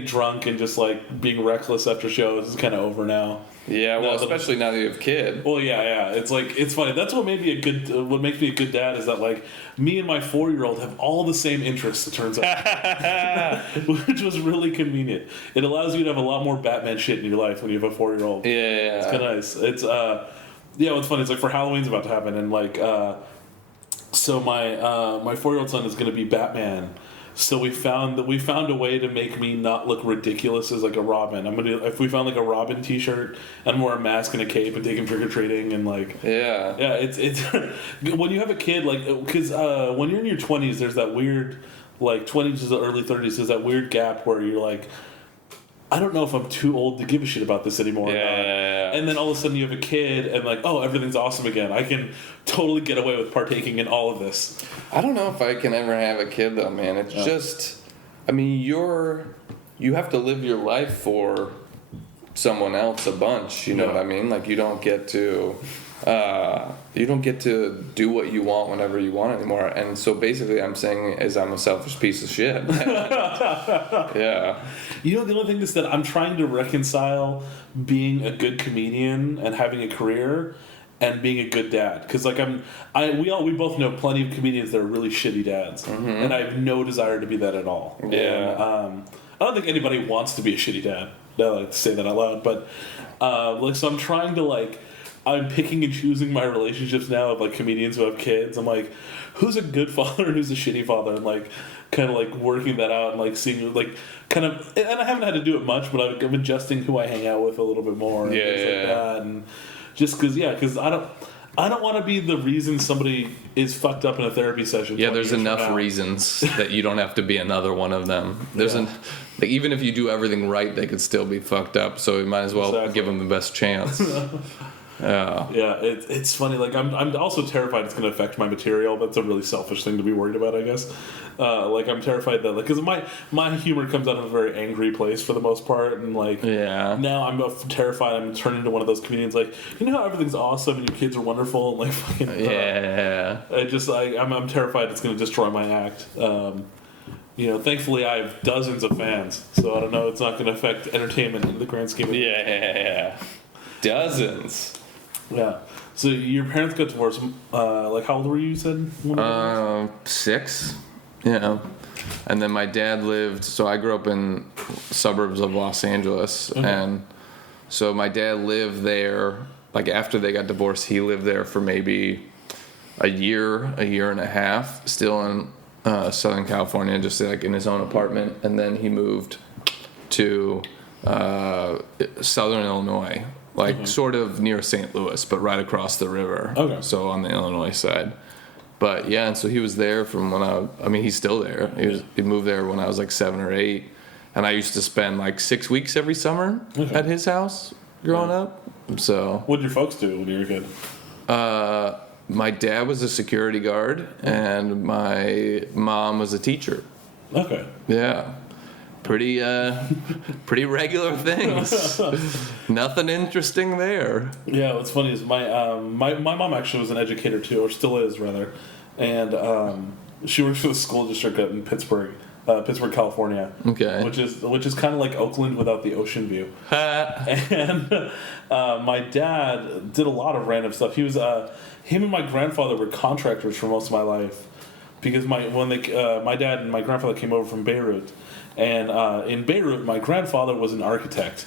drunk and just like being reckless after shows is kind of over now. Yeah, well, especially now that you have a kid. Well, yeah. It's like, it's funny. That's what made me a good. What makes me a good dad is that like me and my 4-year-old have all the same interests. It turns out, which was really convenient. It allows you to have a lot more Batman shit in your life when you have a 4-year-old. Yeah, it's kind of nice. It's yeah. What's funny is like for Halloween's about to happen, and like so my 4-year-old son is going to be Batman. So we found a way to make me not look ridiculous as like a Robin. If we found like a Robin T-shirt and wear a mask and a cape and take him trick or treating and like it's when you have a kid like because when you're in your 20s there's that weird like 20s to the early 30s there's that weird gap where you're like, I don't know if I'm too old to give a shit about this anymore. Yeah. And then all of a sudden you have a kid and like, oh, everything's awesome again. I can totally get away with partaking in all of this. I don't know if I can ever have a kid though, man. It's just, I mean, you have to live your life for someone else a bunch. You know what I mean? Like you don't get to do what you want whenever you want anymore. And so basically I'm saying is I'm a selfish piece of shit. Yeah. You know, the only thing is that I'm trying to reconcile being a good comedian and having a career and being a good dad. Because like we both know plenty of comedians that are really shitty dads. Mm-hmm. And I have no desire to be that at all. Yeah. And, I don't think anybody wants to be a shitty dad. I like to say that out loud. But like, so I'm trying to like, I'm picking and choosing my relationships now of like comedians who have kids. I'm like, who's a good father and who's a shitty father, and like kind of like working that out and like seeing like kind of. And I haven't had to do it much, but I'm adjusting who I hang out with a little bit more. And things like that. And just because I don't want to be the reason somebody is fucked up in a therapy session. Yeah, there's enough reasons that you don't have to be another one of them. There's like, even if you do everything right, they could still be fucked up. So we might as well give them the best chance. Yeah, it's funny. Like I'm also terrified it's going to affect my material. That's a really selfish thing to be worried about, I guess. Like I'm terrified that because my humor comes out of a very angry place for the most part, and like now I'm terrified I'm turning into one of those comedians like, you know how everything's awesome and your kids are wonderful and like fucking I'm terrified it's going to destroy my act. You know, thankfully I have dozens of fans, so I don't know. It's not going to affect entertainment in the grand scheme of things. Dozens. Yeah. So your parents got divorced. Like how old were you? You said 6. Yeah. And then my dad lived. So I grew up in suburbs of Los Angeles, and so my dad lived there. Like after they got divorced, he lived there for maybe a year and a half, still in Southern California, just like in his own apartment, and then he moved to Southern Illinois. Like sort of near St. Louis, but right across the river. Okay. So on the Illinois side. But yeah, and so he was there from when he's still there. He moved there when I was like 7 or 8. And I used to spend like 6 weeks every summer at his house growing up. So what did your folks do when you were a kid? My dad was a security guard and my mom was a teacher. Okay. Yeah. Pretty regular things. Nothing interesting there. Yeah, what's funny is my mom actually was an educator too, or still is rather, and she works for the school district in Pittsburgh, California. Okay. Which is kind of like Oakland without the ocean view. And my dad did a lot of random stuff. He was him and my grandfather were contractors for most of my life. because my dad and my grandfather came over from Beirut, and in Beirut, my grandfather was an architect.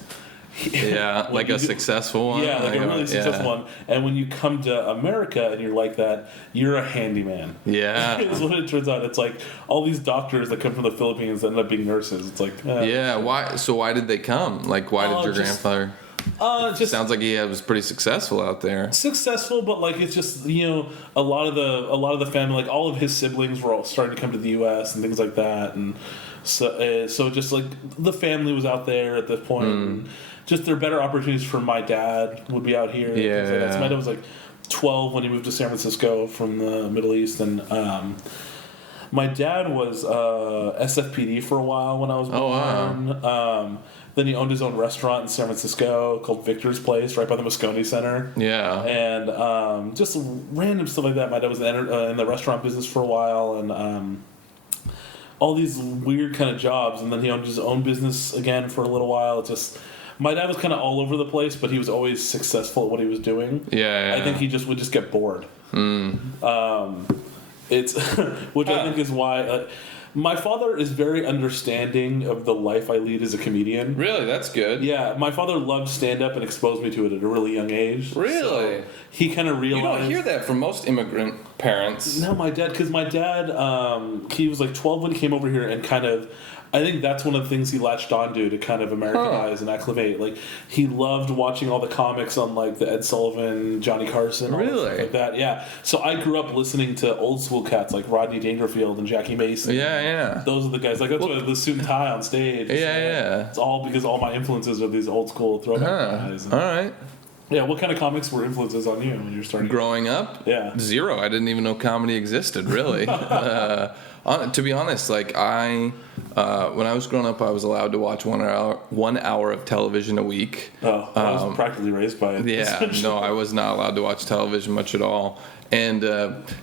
Yeah, like a successful one. Yeah, like a really successful one. And when you come to America and you're like that, you're a handyman. Yeah. That's what it turns out. It's like all these doctors that come from the Philippines that end up being nurses. It's like yeah. Why? So why did they come? Like, why did your grandfather? Just Sounds like he was pretty successful out there. successful, but like it's just a lot of the family, like all of his siblings were all starting to come to the U.S. and things like that, and so just like the family was out there at this point. And just there are better opportunities for my dad would be out here. Yeah. Like that. So my dad was like 12 when he moved to San Francisco from the Middle East, and my dad was SFPD for a while when I was born. Oh, wow. Then he owned his own restaurant in San Francisco called Victor's Place, right by the Moscone Center. Yeah. And just random stuff like that. My dad was in the restaurant business for a while, and all these weird kind of jobs. And then he owned his own business again for a little while. It's just my dad was kind of all over the place, but he was always successful at what he was doing. Yeah. I think he would just get bored. It's which I think is why. My father is very understanding of the life I lead as a comedian. Really, that's good. Yeah, my father loved stand-up and exposed me to it at a really young age. Really? So he kind of realized... You don't hear that from most immigrant parents. No, my dad... Because my dad, he was like 12 when he came over here and kind of... I think that's one of the things he latched onto to kind of Americanize and acclimate. Like, he loved watching all the comics on, like, the Ed Sullivan, Johnny Carson, all that stuff like that. Yeah. So I grew up listening to old school cats like Rodney Dangerfield and Jackie Mason. Yeah. Those are the guys. Like, that's why the suit and tie on stage. Yeah. It's all because all my influences are these old school throwback guys. All right. Yeah, what kind of comics were influences on you when you were starting? Growing up? Yeah. Zero. I didn't even know comedy existed, really. To be honest, like when I was growing up, I was allowed to watch 1 hour of television a week. Oh, I was practically raised by it. Yeah, no, I was not allowed to watch television much at all. And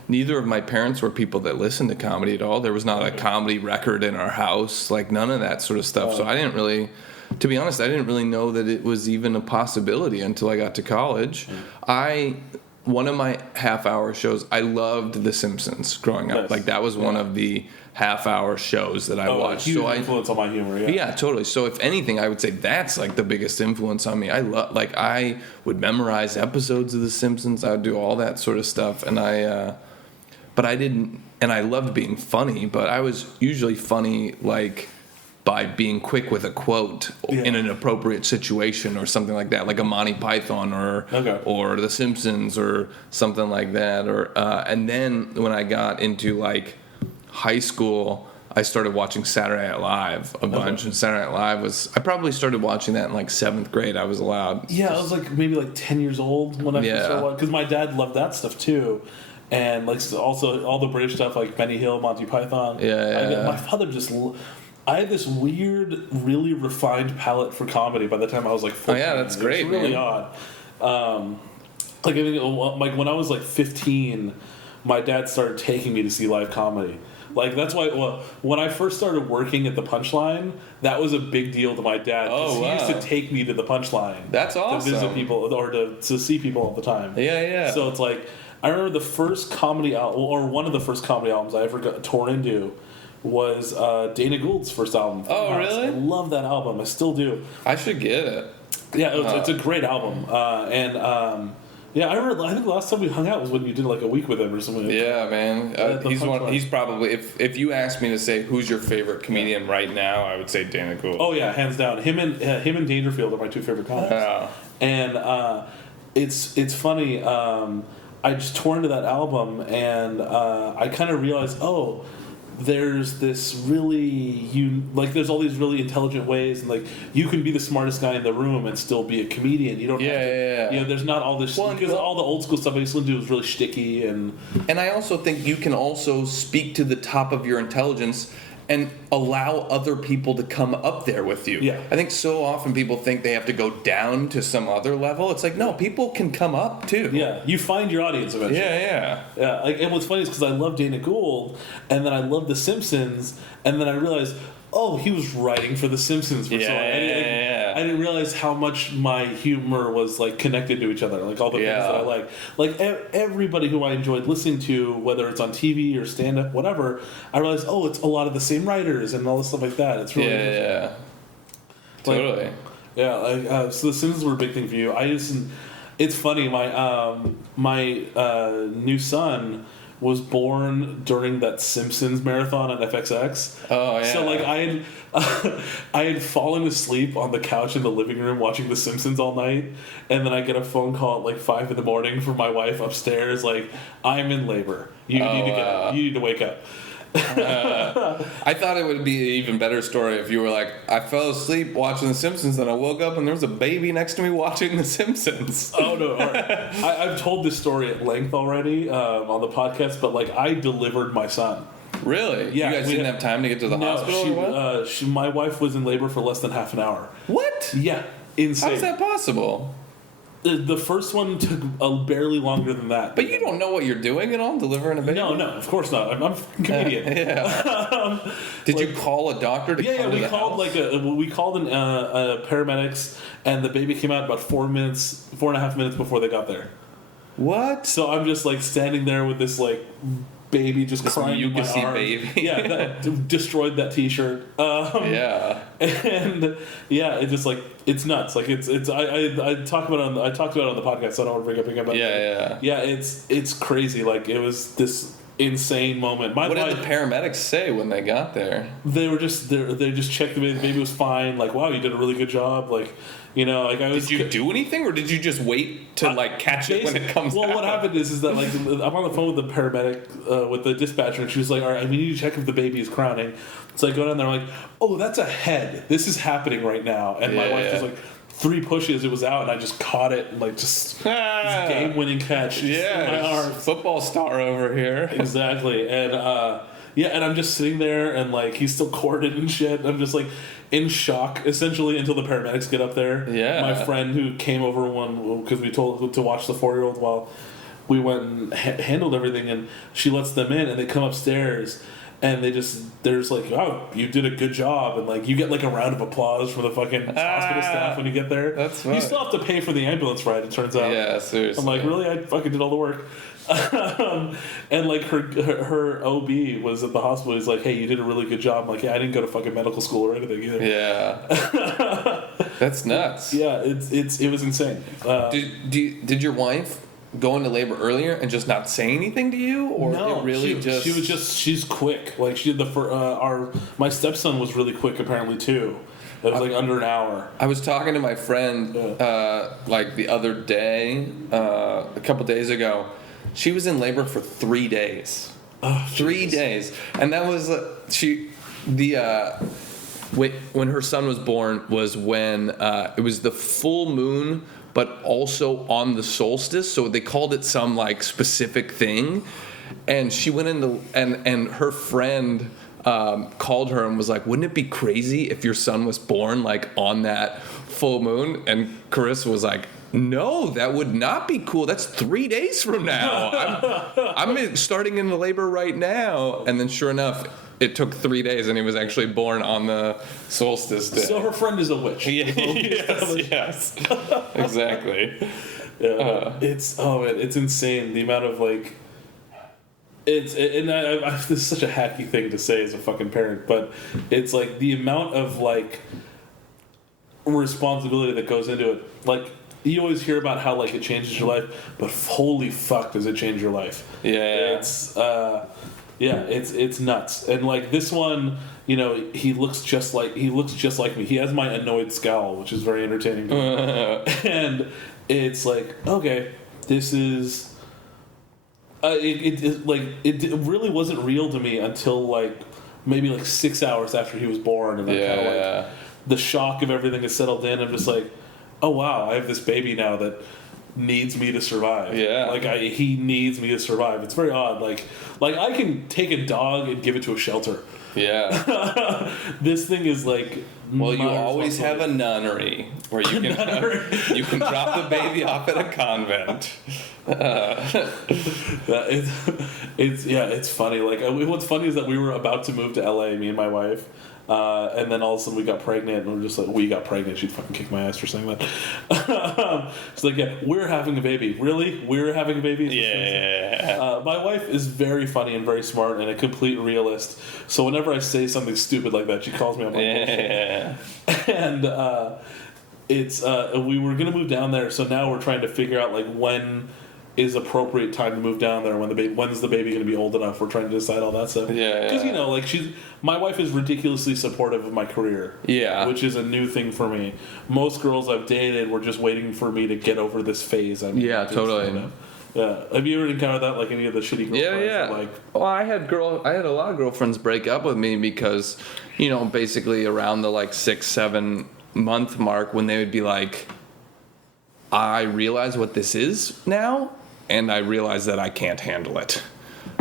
neither of my parents were people that listened to comedy at all. There was not a comedy record in our house, like none of that sort of stuff. So I didn't really... To be honest, I didn't really know that it was even a possibility until I got to college. One of my half-hour shows, I loved The Simpsons growing up. Yes. Like, that was one of the half-hour shows that I watched. Huge So influence on my humor, yeah, totally. So if anything, I would say that's like the biggest influence on me. I would memorize episodes of The Simpsons. I would do all that sort of stuff, and but I didn't. And I loved being funny, but I was usually funny like by being quick with a quote in an appropriate situation or something like that, like a Monty Python or The Simpsons or something like that. And then when I got into like high school, I started watching Saturday Night Live a bunch, and Saturday Night Live I probably started watching that in like 7th grade. I was allowed. Yeah, I was like maybe like 10 years old when I first started watching, because my dad loved that stuff too. And like also all the British stuff like Benny Hill, Monty Python. My father just... I had this weird, really refined palate for comedy by the time I was like 14. Oh yeah, that's great. It's really odd. Like I think, like when I was like 15, my dad started taking me to see live comedy. Like that's why when I first started working at the Punchline, that was a big deal to my dad. Oh, wow. He used to take me to the Punchline. That's awesome. To visit people or to see people all the time. Yeah. So it's like I remember the first comedy album, or one of the first comedy albums I ever got torn into, was Dana Gould's first album. Oh, really? I love that album. I still do. I should get it. Yeah, it's a great album. I remember. I think the last time we hung out was when you did like a week with him or something. Yeah, man. He's probably if you ask me to say who's your favorite comedian right now, I would say Dana Gould. Oh yeah, hands down. Him and Dangerfield are my two favorite comics. Yeah. And it's funny. I just tore into that album, and I kind of realized, there's this really there's all these really intelligent ways, and like you can be the smartest guy in the room and still be a comedian. You don't have to, there's not all this because all the old school stuff I used to do was really shticky and I also think you can also speak to the top of your intelligence and allow other people to come up there with you. Yeah. I think so often people think they have to go down to some other level. It's like, no, people can come up too. Yeah, you find your audience eventually. Yeah. Like, and what's funny is because I love Dana Gould, and then I love The Simpsons, and then I realized, he was writing for The Simpsons for so long. I didn't realize how much my humor was like connected to each other. Like all the things that I like. Like everybody who I enjoyed listening to, whether it's on TV or stand up, whatever. I realized, it's a lot of the same writers and all this stuff like that. It's really interesting. Totally. So The Simpsons were a big thing for you. It's funny. My new son was born during that Simpsons marathon on FXX. Oh yeah. So like I had fallen asleep on the couch in the living room watching The Simpsons all night, and then I get a phone call at like 5 a.m. from my wife upstairs, like, I'm in labor. You need to get up. You need to wake up. I thought it would be an even better story if you were like, I fell asleep watching The Simpsons and I woke up and there was a baby next to me watching The Simpsons. Oh no! All right. I've told this story at length already on the podcast, but like I delivered my son. Really? Yeah. You guys didn't have time to get to the hospital? Or what? My wife was in labor for less than half an hour. What? Yeah, insane. How is that possible? The first one took barely longer than that. But you don't know what you're doing at all, delivering a baby? No, of course not. I'm a comedian. Did you call a doctor to come to the house? We called paramedics, and the baby came out about 4.5 minutes before they got there. What? So I'm just like standing there with this like baby just crying in my arms. Baby. Yeah, that destroyed that T-shirt. And it's just like it's nuts. Like it's I talk about it I talked about it on the podcast, so I don't want to bring up again. But it's crazy. Like it was this insane moment. What did the paramedics say when they got there? They were just they just checked the baby was fine. Like, wow, you did a really good job. Like, like I was. Did you do anything, or did you just wait to like catch it when it comes out? Well, what happened is that like I'm on the phone with the paramedic, with the dispatcher, and she was like, "All right, we need to check if the baby is crowning." So I go down there, I'm like, "Oh, that's a head. This is happening right now." And my wife was like, 3 pushes, it was out, and I just caught it, and like just this game-winning catch. Yeah, in my arms. Football star over here. Exactly, and and I'm just sitting there, and like he's still corded and shit. I'm just like in shock, essentially, until the paramedics get up there. Yeah, my friend who came over because we told to watch the 4-year-old while we went and handled everything, and she lets them in, and they come upstairs. And they're just like, oh, you did a good job. And, like, you get, like, a round of applause from the fucking hospital staff when you get there. That's fun. You still have to pay for the ambulance ride, it turns out. Yeah, seriously. I'm like, really? I fucking did all the work. And, like, her OB was at the hospital. He's like, hey, you did a really good job. I'm like, yeah, I didn't go to fucking medical school or anything either. Yeah. That's nuts. Yeah, it was insane. Did your wife go into labor earlier and just not say anything to you, or no, it really she's quick. Like she did my stepson was really quick apparently too. It was like under an hour. I was talking to my friend like the other day, a couple days ago. She was in labor for 3 days. Oh, 3 days, and that was when her son was born was when it was the full moon, but also on the solstice, so they called it some like specific thing. And she went into and her friend called her and was like, "Wouldn't it be crazy if your son was born like on that full moon?" And Carissa was like, "No, that would not be cool. That's 3 days from now. I'm starting into labor right now." And then sure enough, it took 3 days, and he was actually born on the solstice day. So her friend is a witch. Yes, exactly. Yeah, it's insane the amount of like. This is such a hacky thing to say as a fucking parent, but it's like the amount of like responsibility that goes into it. Like you always hear about how like it changes your life, but holy fuck, does it change your life? Yeah, it's nuts. And like this one, he looks just like me. He has my annoyed scowl, which is very entertaining. And it's like, okay, this is. It really wasn't real to me until like maybe like 6 hours after he was born, and kind of like the shock of everything is settled in. I'm just like, oh wow, I have this baby now that needs me to survive. Yeah, he needs me to survive. It's very odd. Like I can take a dog and give it to a shelter. Yeah. This thing is like. Well, you always have a nunnery where you can you can drop the baby off at a convent. It's funny. Like what's funny is that we were about to move to LA, me and my wife, And then all of a sudden we got pregnant, and we're just like, we got pregnant. She'd fucking kick my ass for saying that. She's like, yeah, we're having a baby. Really? We're having a baby? Yeah. My wife is very funny and very smart and a complete realist. So whenever I say something stupid like that, she calls me on my bullshit. And we were gonna move down there, so now we're trying to figure out like when is appropriate time to move down there, when's the baby going to be old enough. We're trying to decide all that stuff. Because like my wife is ridiculously supportive of my career. Yeah, which is a new thing for me. Most girls I've dated were just waiting for me to get over this phase. Yeah, totally. Yeah. Have you ever encountered that, like any of the shitty girlfriends? Yeah. Like, well, I had a lot of girlfriends break up with me because, basically around the like 6-7 month mark when they would be like, I realize what this is now. And I realize that I can't handle it.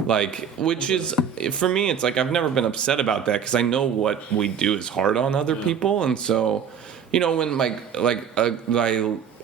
Like, which is, for me, it's like I've never been upset about that because I know what we do is hard on other people. And so, when I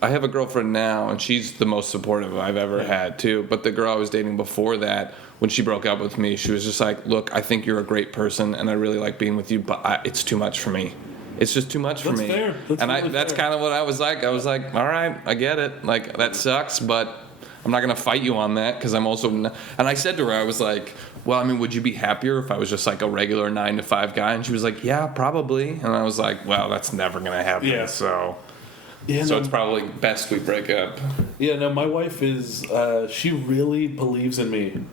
have a girlfriend now and she's the most supportive I've ever had too. But the girl I was dating before that, when she broke up with me, she was just like, look, I think you're a great person and I really like being with you, but it's too much for me. It's just too much for me. Fair. That's kind of what I was like. I was like, all right, I get it. Like, that sucks, but I'm not going to fight you on that because I'm also not. And I said to her, I was like, well, I mean, would you be happier if I was just like a regular 9-to-5 guy? And she was like, yeah, probably. And I was like, well, that's never going to happen. Yeah. So it's probably best we break up. Yeah, no, my wife is, she really believes in me.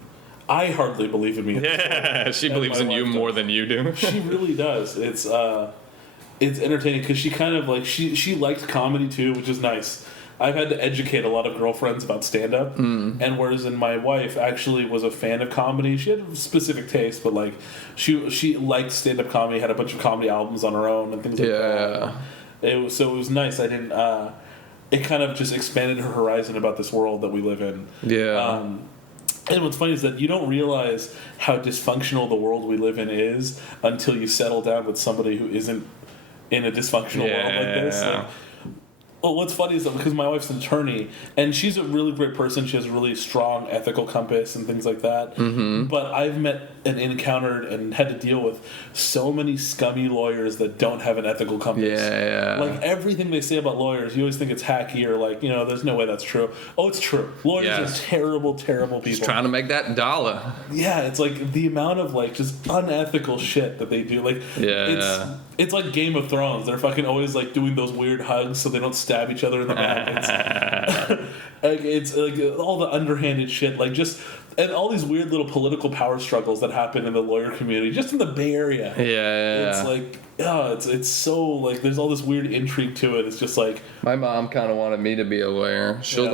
I hardly believe in me. Yeah, she believes in you more than you do. She really does. It's entertaining because she kind of like, she likes comedy too, which is nice. I've had to educate a lot of girlfriends about stand-up, and whereas my wife actually was a fan of comedy, she had a specific taste, but like she liked stand-up comedy, had a bunch of comedy albums on her own and things like that. It was nice. I didn't. It kind of just expanded her horizon about this world that we live in. Yeah. And what's funny is that you don't realize how dysfunctional the world we live in is until you settle down with somebody who isn't in a dysfunctional world like this. Like, well, what's funny is that because my wife's an attorney, and she's a really great person, she has a really strong ethical compass and things like that. Mm-hmm. But I've met and encountered and had to deal with so many scummy lawyers that don't have an ethical compass. Yeah. Like everything they say about lawyers, you always think it's hacky or like, there's no way that's true. Oh, it's true. Lawyers are terrible, terrible people. Just trying to make that dollar. Yeah, it's like the amount of like just unethical shit that they do. Like, it's like Game of Thrones. They're fucking always like doing those weird hugs so they don't stab each other in the back. It's like all the underhanded shit, like just and all these weird little political power struggles that happen in the lawyer community, just in the Bay Area. Yeah. It's like, it's so like there's all this weird intrigue to it. It's just like my mom kind of wanted me to be a lawyer. She'll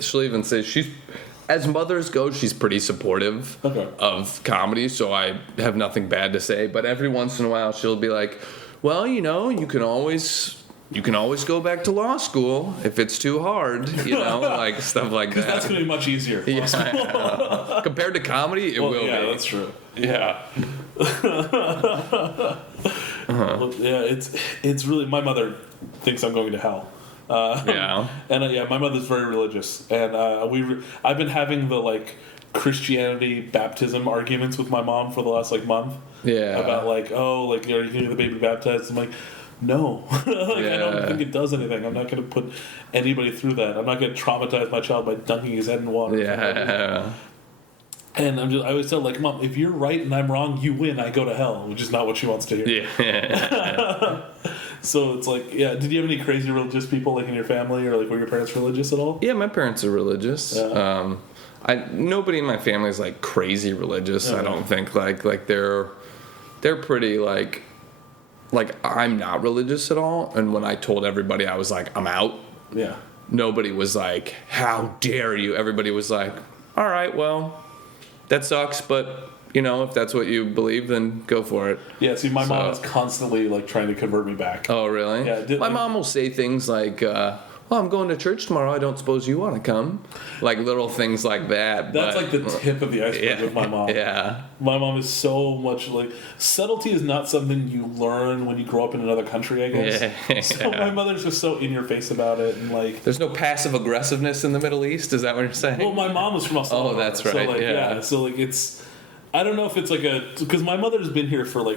she'll even say she's. As mothers go, she's pretty supportive of comedy, so I have nothing bad to say. But every once in a while, she'll be like, well, you can always go back to law school if it's too hard, like stuff like that. Because that's going to be much easier. Yeah. Compared to comedy, it will be. Yeah, that's true. Yeah. Well, yeah, it's really, my mother thinks I'm going to hell. And my mother's very religious, and I've been having the like Christianity baptism arguments with my mom for the last like month. Yeah. About like, are you gonna get the baby baptized? I'm like, no. I don't think it does anything. I'm not gonna put anybody through that. I'm not gonna traumatize my child by dunking his head in water. Yeah. And I always tell like, Mom, if you're right and I'm wrong, you win. I go to hell, which is not what she wants to hear. Yeah. So it's like, did you have any crazy religious people like in your family, or like were your parents religious at all? Yeah, my parents are religious. Yeah. Nobody in my family is like crazy religious. I don't think like they're pretty like I'm not religious at all. And when I told everybody I was like, I'm out. Yeah. Nobody was like, how dare you? Everybody was like, all right, well, that sucks, but if that's what you believe, then go for it. Yeah, see, my mom is constantly, like, trying to convert me back. Oh, really? Yeah. My mom will say things like, well, I'm going to church tomorrow. I don't suppose you want to come. Like, little things like that. That's, like, the tip of the iceberg with my mom. Yeah. My mom is so much, like... Subtlety is not something you learn when you grow up in another country, I guess. Yeah. So my mother's just so in your face about it, and, like... There's no passive aggressiveness in the Middle East? Is that what you're saying? Well, my mom was from Australia. Oh, that's right. So, like, so, like, it's... I don't know if it's like because my mother's been here for like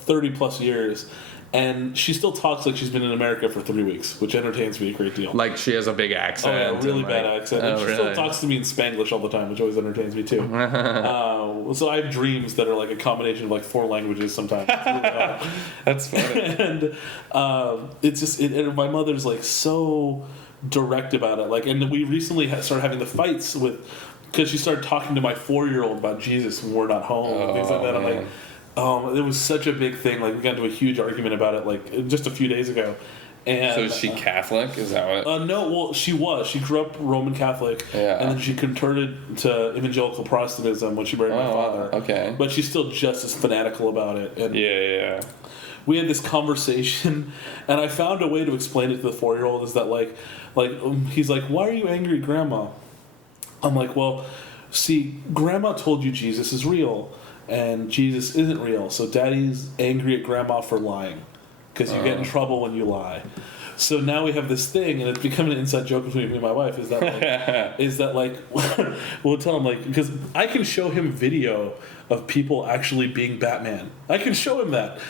30 plus years. And she still talks like she's been in America for 3 weeks, which entertains me a great deal. Like she has a big accent. Oh, yeah, really bad accent. And she still talks to me in Spanglish all the time, which always entertains me too. So I have dreams that are like a combination of like 4 languages sometimes. It's really hard. That's funny. And it's just, and my mother's like so direct about it. Like, and we recently started having the fights because she started talking to my 4-year-old about Jesus when we're not home and things like that. I'm like, it was such a big thing. Like, we got into a huge argument about it, like, just a few days ago. And, so is she Catholic? Is that what? No, well, she was. She grew up Roman Catholic, and then she converted to evangelical Protestantism when she married my father. Okay. But she's still just as fanatical about it. And we had this conversation, and I found a way to explain it to the 4-year-old. Is that he's like, "Why are you angry, Grandma?" I'm like, "Well, see, Grandma told you Jesus is real." And Jesus isn't real, so Daddy's angry at Grandma for lying, because you get in trouble when you lie. So now we have this thing, and it's become an inside joke between me and my wife. Is that like, we'll tell him like, because I can show him video of people actually being Batman. I can show him that.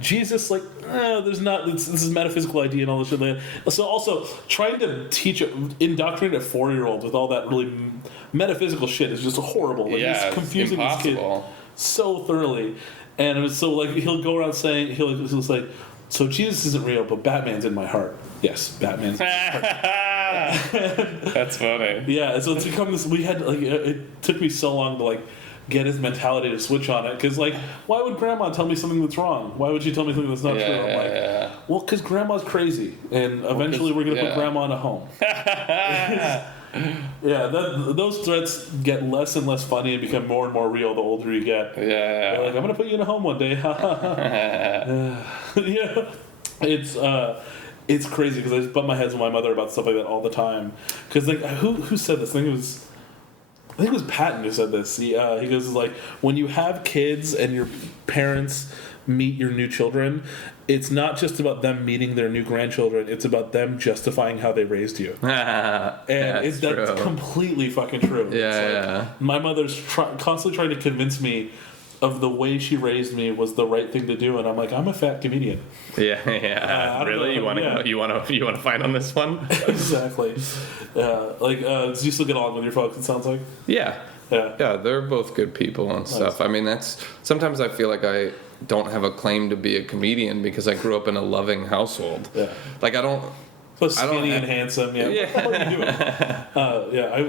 Jesus, like, there's not. This is metaphysical idea and all this shit. So also trying to teach indoctrinate a 4-year-old with all that really metaphysical shit is just horrible. Like, it's confusing this kid so thoroughly. And it was so like he'll go around saying he'll like, so Jesus isn't real, but Batman's in my heart. Yes, Batman's in my heart. That's funny. Yeah, so it's become this. We had like it took me so long to like get his mentality to switch on it, because like, why would Grandma tell me something that's wrong? Why would she tell me something that's not true? I'm like, well, because Grandma's crazy, and eventually we're gonna put Grandma in a home. Those threats get less and less funny and become more and more real the older you get. They're like, I'm gonna put you in a home one day. It's crazy because I just butt my heads with my mother about stuff like that all the time. Because like, who said this? I think it was Patton who said this. He goes like, when you have kids and your parents meet your new children, it's not just about them meeting their new grandchildren. It's about them justifying how they raised you. And that's completely fucking true. My mother's constantly trying to convince me of the way she raised me was the right thing to do, and I'm like, I'm a fat comedian. Really? You want to fight on this one? Exactly. Do you still get along with your folks? It sounds like. Yeah, they're both good people and stuff. I mean, that's sometimes I feel like I don't have a claim to be a comedian because I grew up in a loving household. Like I don't. So skinny and handsome, What the hell are you doing?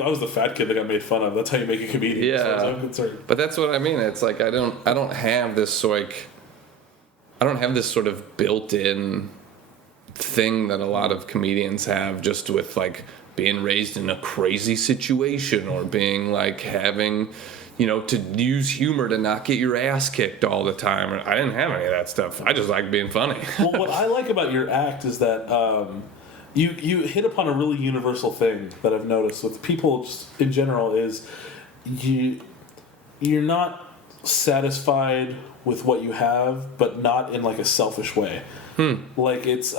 I was the fat kid that got made fun of. That's how you make a comedian, as far as I'm concerned. But that's what I mean. It's like I don't have this like, I don't have this sort of built-in thing that a lot of comedians have, just with like being raised in a crazy situation or being like having, to use humor to not get your ass kicked all the time. I didn't have any of that stuff. I just like being funny. Well, what I like about your act is that you hit upon a really universal thing that I've noticed with people just in general is you're not satisfied with what you have, but not in like a selfish way. Like it's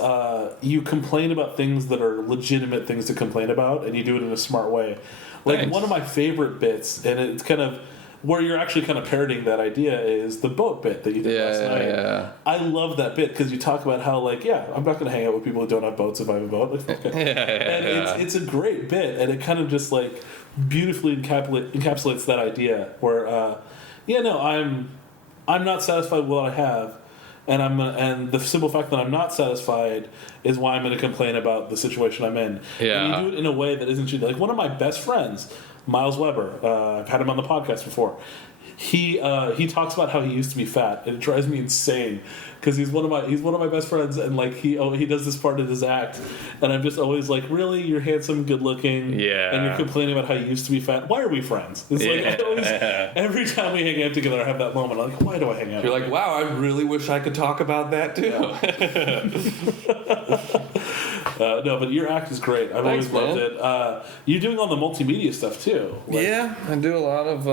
you complain about things that are legitimate things to complain about, and you do it in a smart way. Like Thanks. One of my favorite bits, and it's kind of where you're actually kind of parodying that idea, is the boat bit that you did last night. I love that bit because you talk about how like, I'm not going to hang out with people who don't have boats if I have a boat. It's a great bit, and it kind of just like beautifully encapsulates that idea where I'm not satisfied with what I have, and the simple fact that I'm not satisfied is why I'm going to complain about the situation I'm in. And you do it in a way that isn't like one of my best friends, Miles Webber. I've had him on the podcast before. He talks about how he used to be fat, and it drives me insane because he's one of my best friends, and like he does this part of his act, and I'm just always like, really, you're handsome, good looking, and you're complaining about how you used to be fat. Why are we friends? It's like I always, every time we hang out together, I have that moment. I'm like, why do I hang out? You're like, wow, I really wish I could talk about that too. No, but your act is great. I've always loved it. You're doing all the multimedia stuff too. I do a lot of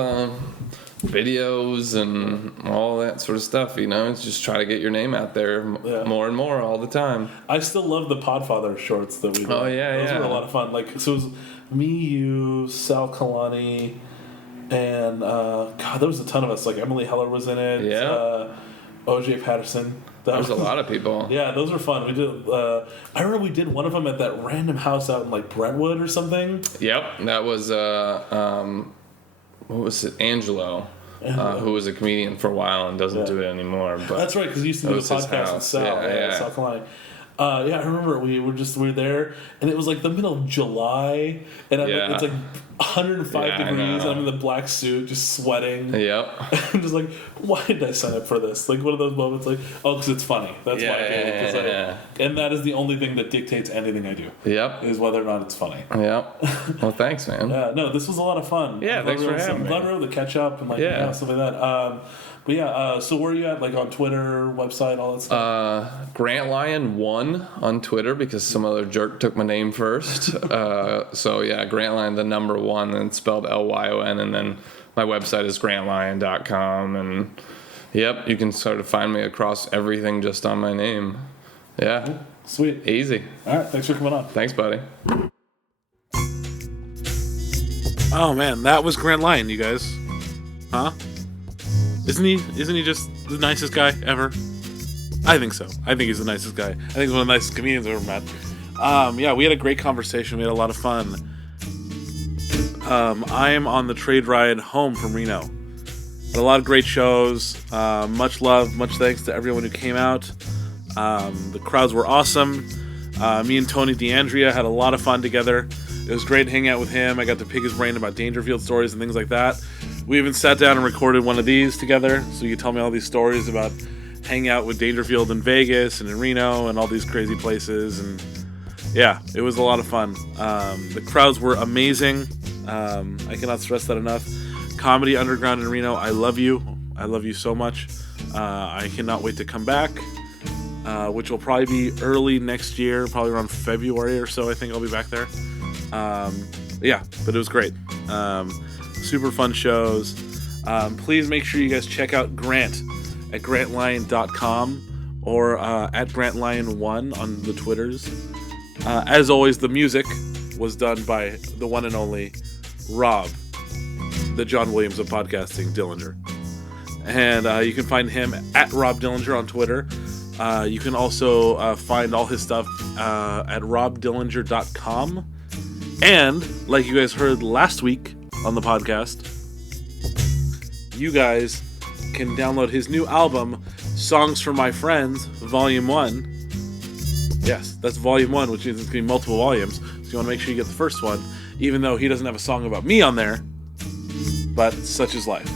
videos and all that sort of stuff. It's just try to get your name out there more and more all the time. I still love the Podfather shorts that we did. Those were a lot of fun. Like, so it was me, you, Sal Kalani, and God, there was a ton of us. Like Emily Heller was in it. OJ Patterson. There's a lot of people. Yeah, those are fun. We did. I remember we did one of them at that random house out in like Brentwood or something. Yep, that was what was it? Angelo. Who was a comedian for a while and doesn't do it anymore. But that's right, because he used to do a podcast in South Carolina. I remember we were there, and it was like the middle of July, and it's like 105 degrees, and I'm in the black suit, just sweating. Yep. I'm just like, why did I sign up for this? Like one of those moments, like, oh, because it's funny. That's why I did it. And that is the only thing that dictates anything I do. Yep. Is whether or not it's funny. Yep. Well, thanks, man. No, this was a lot of fun. Yeah, thanks for having me. I'm glad we were able to catch up and stuff like that. But yeah, so where are you at? Like on Twitter, website, all that stuff? Grant Lyon 1 on Twitter because some other jerk took my name first. So yeah, Grant Lyon, the number 1, and spelled Lyon, and then my website is grantlyon.com, and yep, you can sort of find me across everything just on my name. Yeah. Cool. Sweet. Easy. All right, thanks for coming on. Thanks, buddy. Oh man, that was Grant Lyon, you guys. Huh? Isn't he just the nicest guy ever? I think so. I think he's the nicest guy. I think he's one of the nicest comedians I've ever met. Yeah, we had a great conversation. We had a lot of fun. I am on the trade ride home from Reno. Had a lot of great shows. Much love, much thanks to everyone who came out. The crowds were awesome. Me and Tony DeAndrea had a lot of fun together. It was great hanging out with him. I got to pick his brain about Dangerfield stories and things like that. We even sat down and recorded one of these together, so you tell me all these stories about hanging out with Dangerfield in Vegas and in Reno and all these crazy places. And yeah, it was a lot of fun. The crowds were amazing. I cannot stress that enough. Comedy Underground in Reno, I love you. I love you so much. I cannot wait to come back, which will probably be early next year, probably around February or so. I think I'll be back there. Yeah, but it was great. Super fun shows. Please make sure you guys check out Grant at grantlyon.com or at grantlyon1 on the Twitters. As always, the music was done by the one and only Rob, the John Williams of podcasting, Dillinger. And you can find him at Rob Dillinger on Twitter. You can also find all his stuff at robdillinger.com. And, like you guys heard last week on the podcast, you guys can download his new album, Songs for My Friends, Volume 1. Yes, that's Volume 1, which means it's going to be multiple volumes. So you want to make sure you get the first one, even though he doesn't have a song about me on there. But such is life.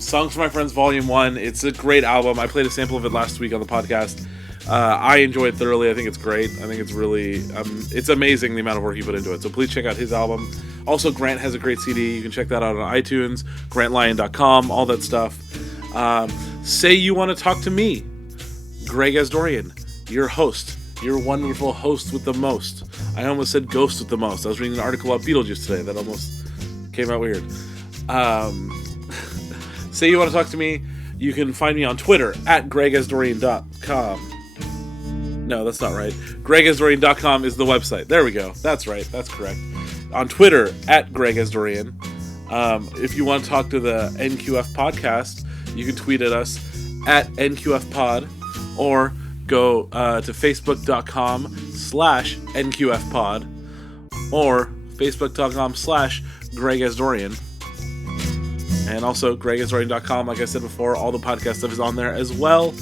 Songs for My Friends, Volume 1. It's a great album. I played a sample of it last week on the podcast. I enjoy it thoroughly. I think it's great. I think it's really, it's amazing the amount of work he put into it. So please check out his album. Also, Grant has a great CD. You can check that out on iTunes, grantlyon.com, all that stuff. Say you want to talk to me, Greg Asdourian, your host, your wonderful host with the most. I almost said ghost with the most. I was reading an article about Beetlejuice today. That almost came out weird. Say you want to talk to me, you can find me on Twitter at gregasdourian.com. No, that's not right. gregasdourian.com is the website. There we go. That's right. That's correct. On Twitter, at gregasdourian. If you want to talk to the NQF Podcast, you can tweet at us at NQFpod or go to facebook.com/NQFpod or facebook.com/gregasdourian. And also gregasdourian.com, like I said before, all the podcast stuff is on there as well.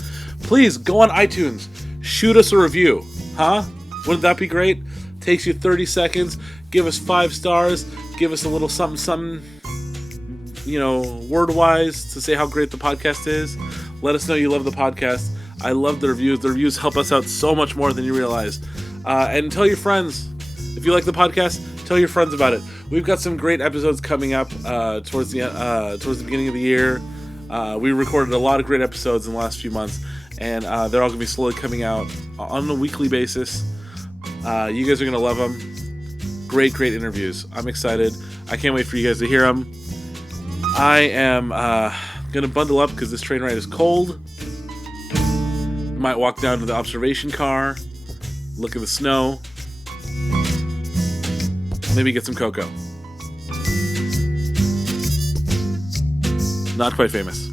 Please go on iTunes. Shoot us a review. Huh? Wouldn't that be great? Takes you 30 seconds. Give us 5 stars. Give us a little something, word-wise to say how great the podcast is. Let us know you love the podcast. I love the reviews. The reviews help us out so much more than you realize. And tell your friends. If you like the podcast, tell your friends about it. We've got some great episodes coming up towards the beginning of the year. We recorded a lot of great episodes in the last few months, and they're all going to be slowly coming out on a weekly basis. You guys are going to love them. Great interviews. I'm excited. I can't wait for you guys to hear them. I am going to bundle up because this train ride is cold. Might walk down to the observation car, look at the snow, maybe get some cocoa. Not quite famous.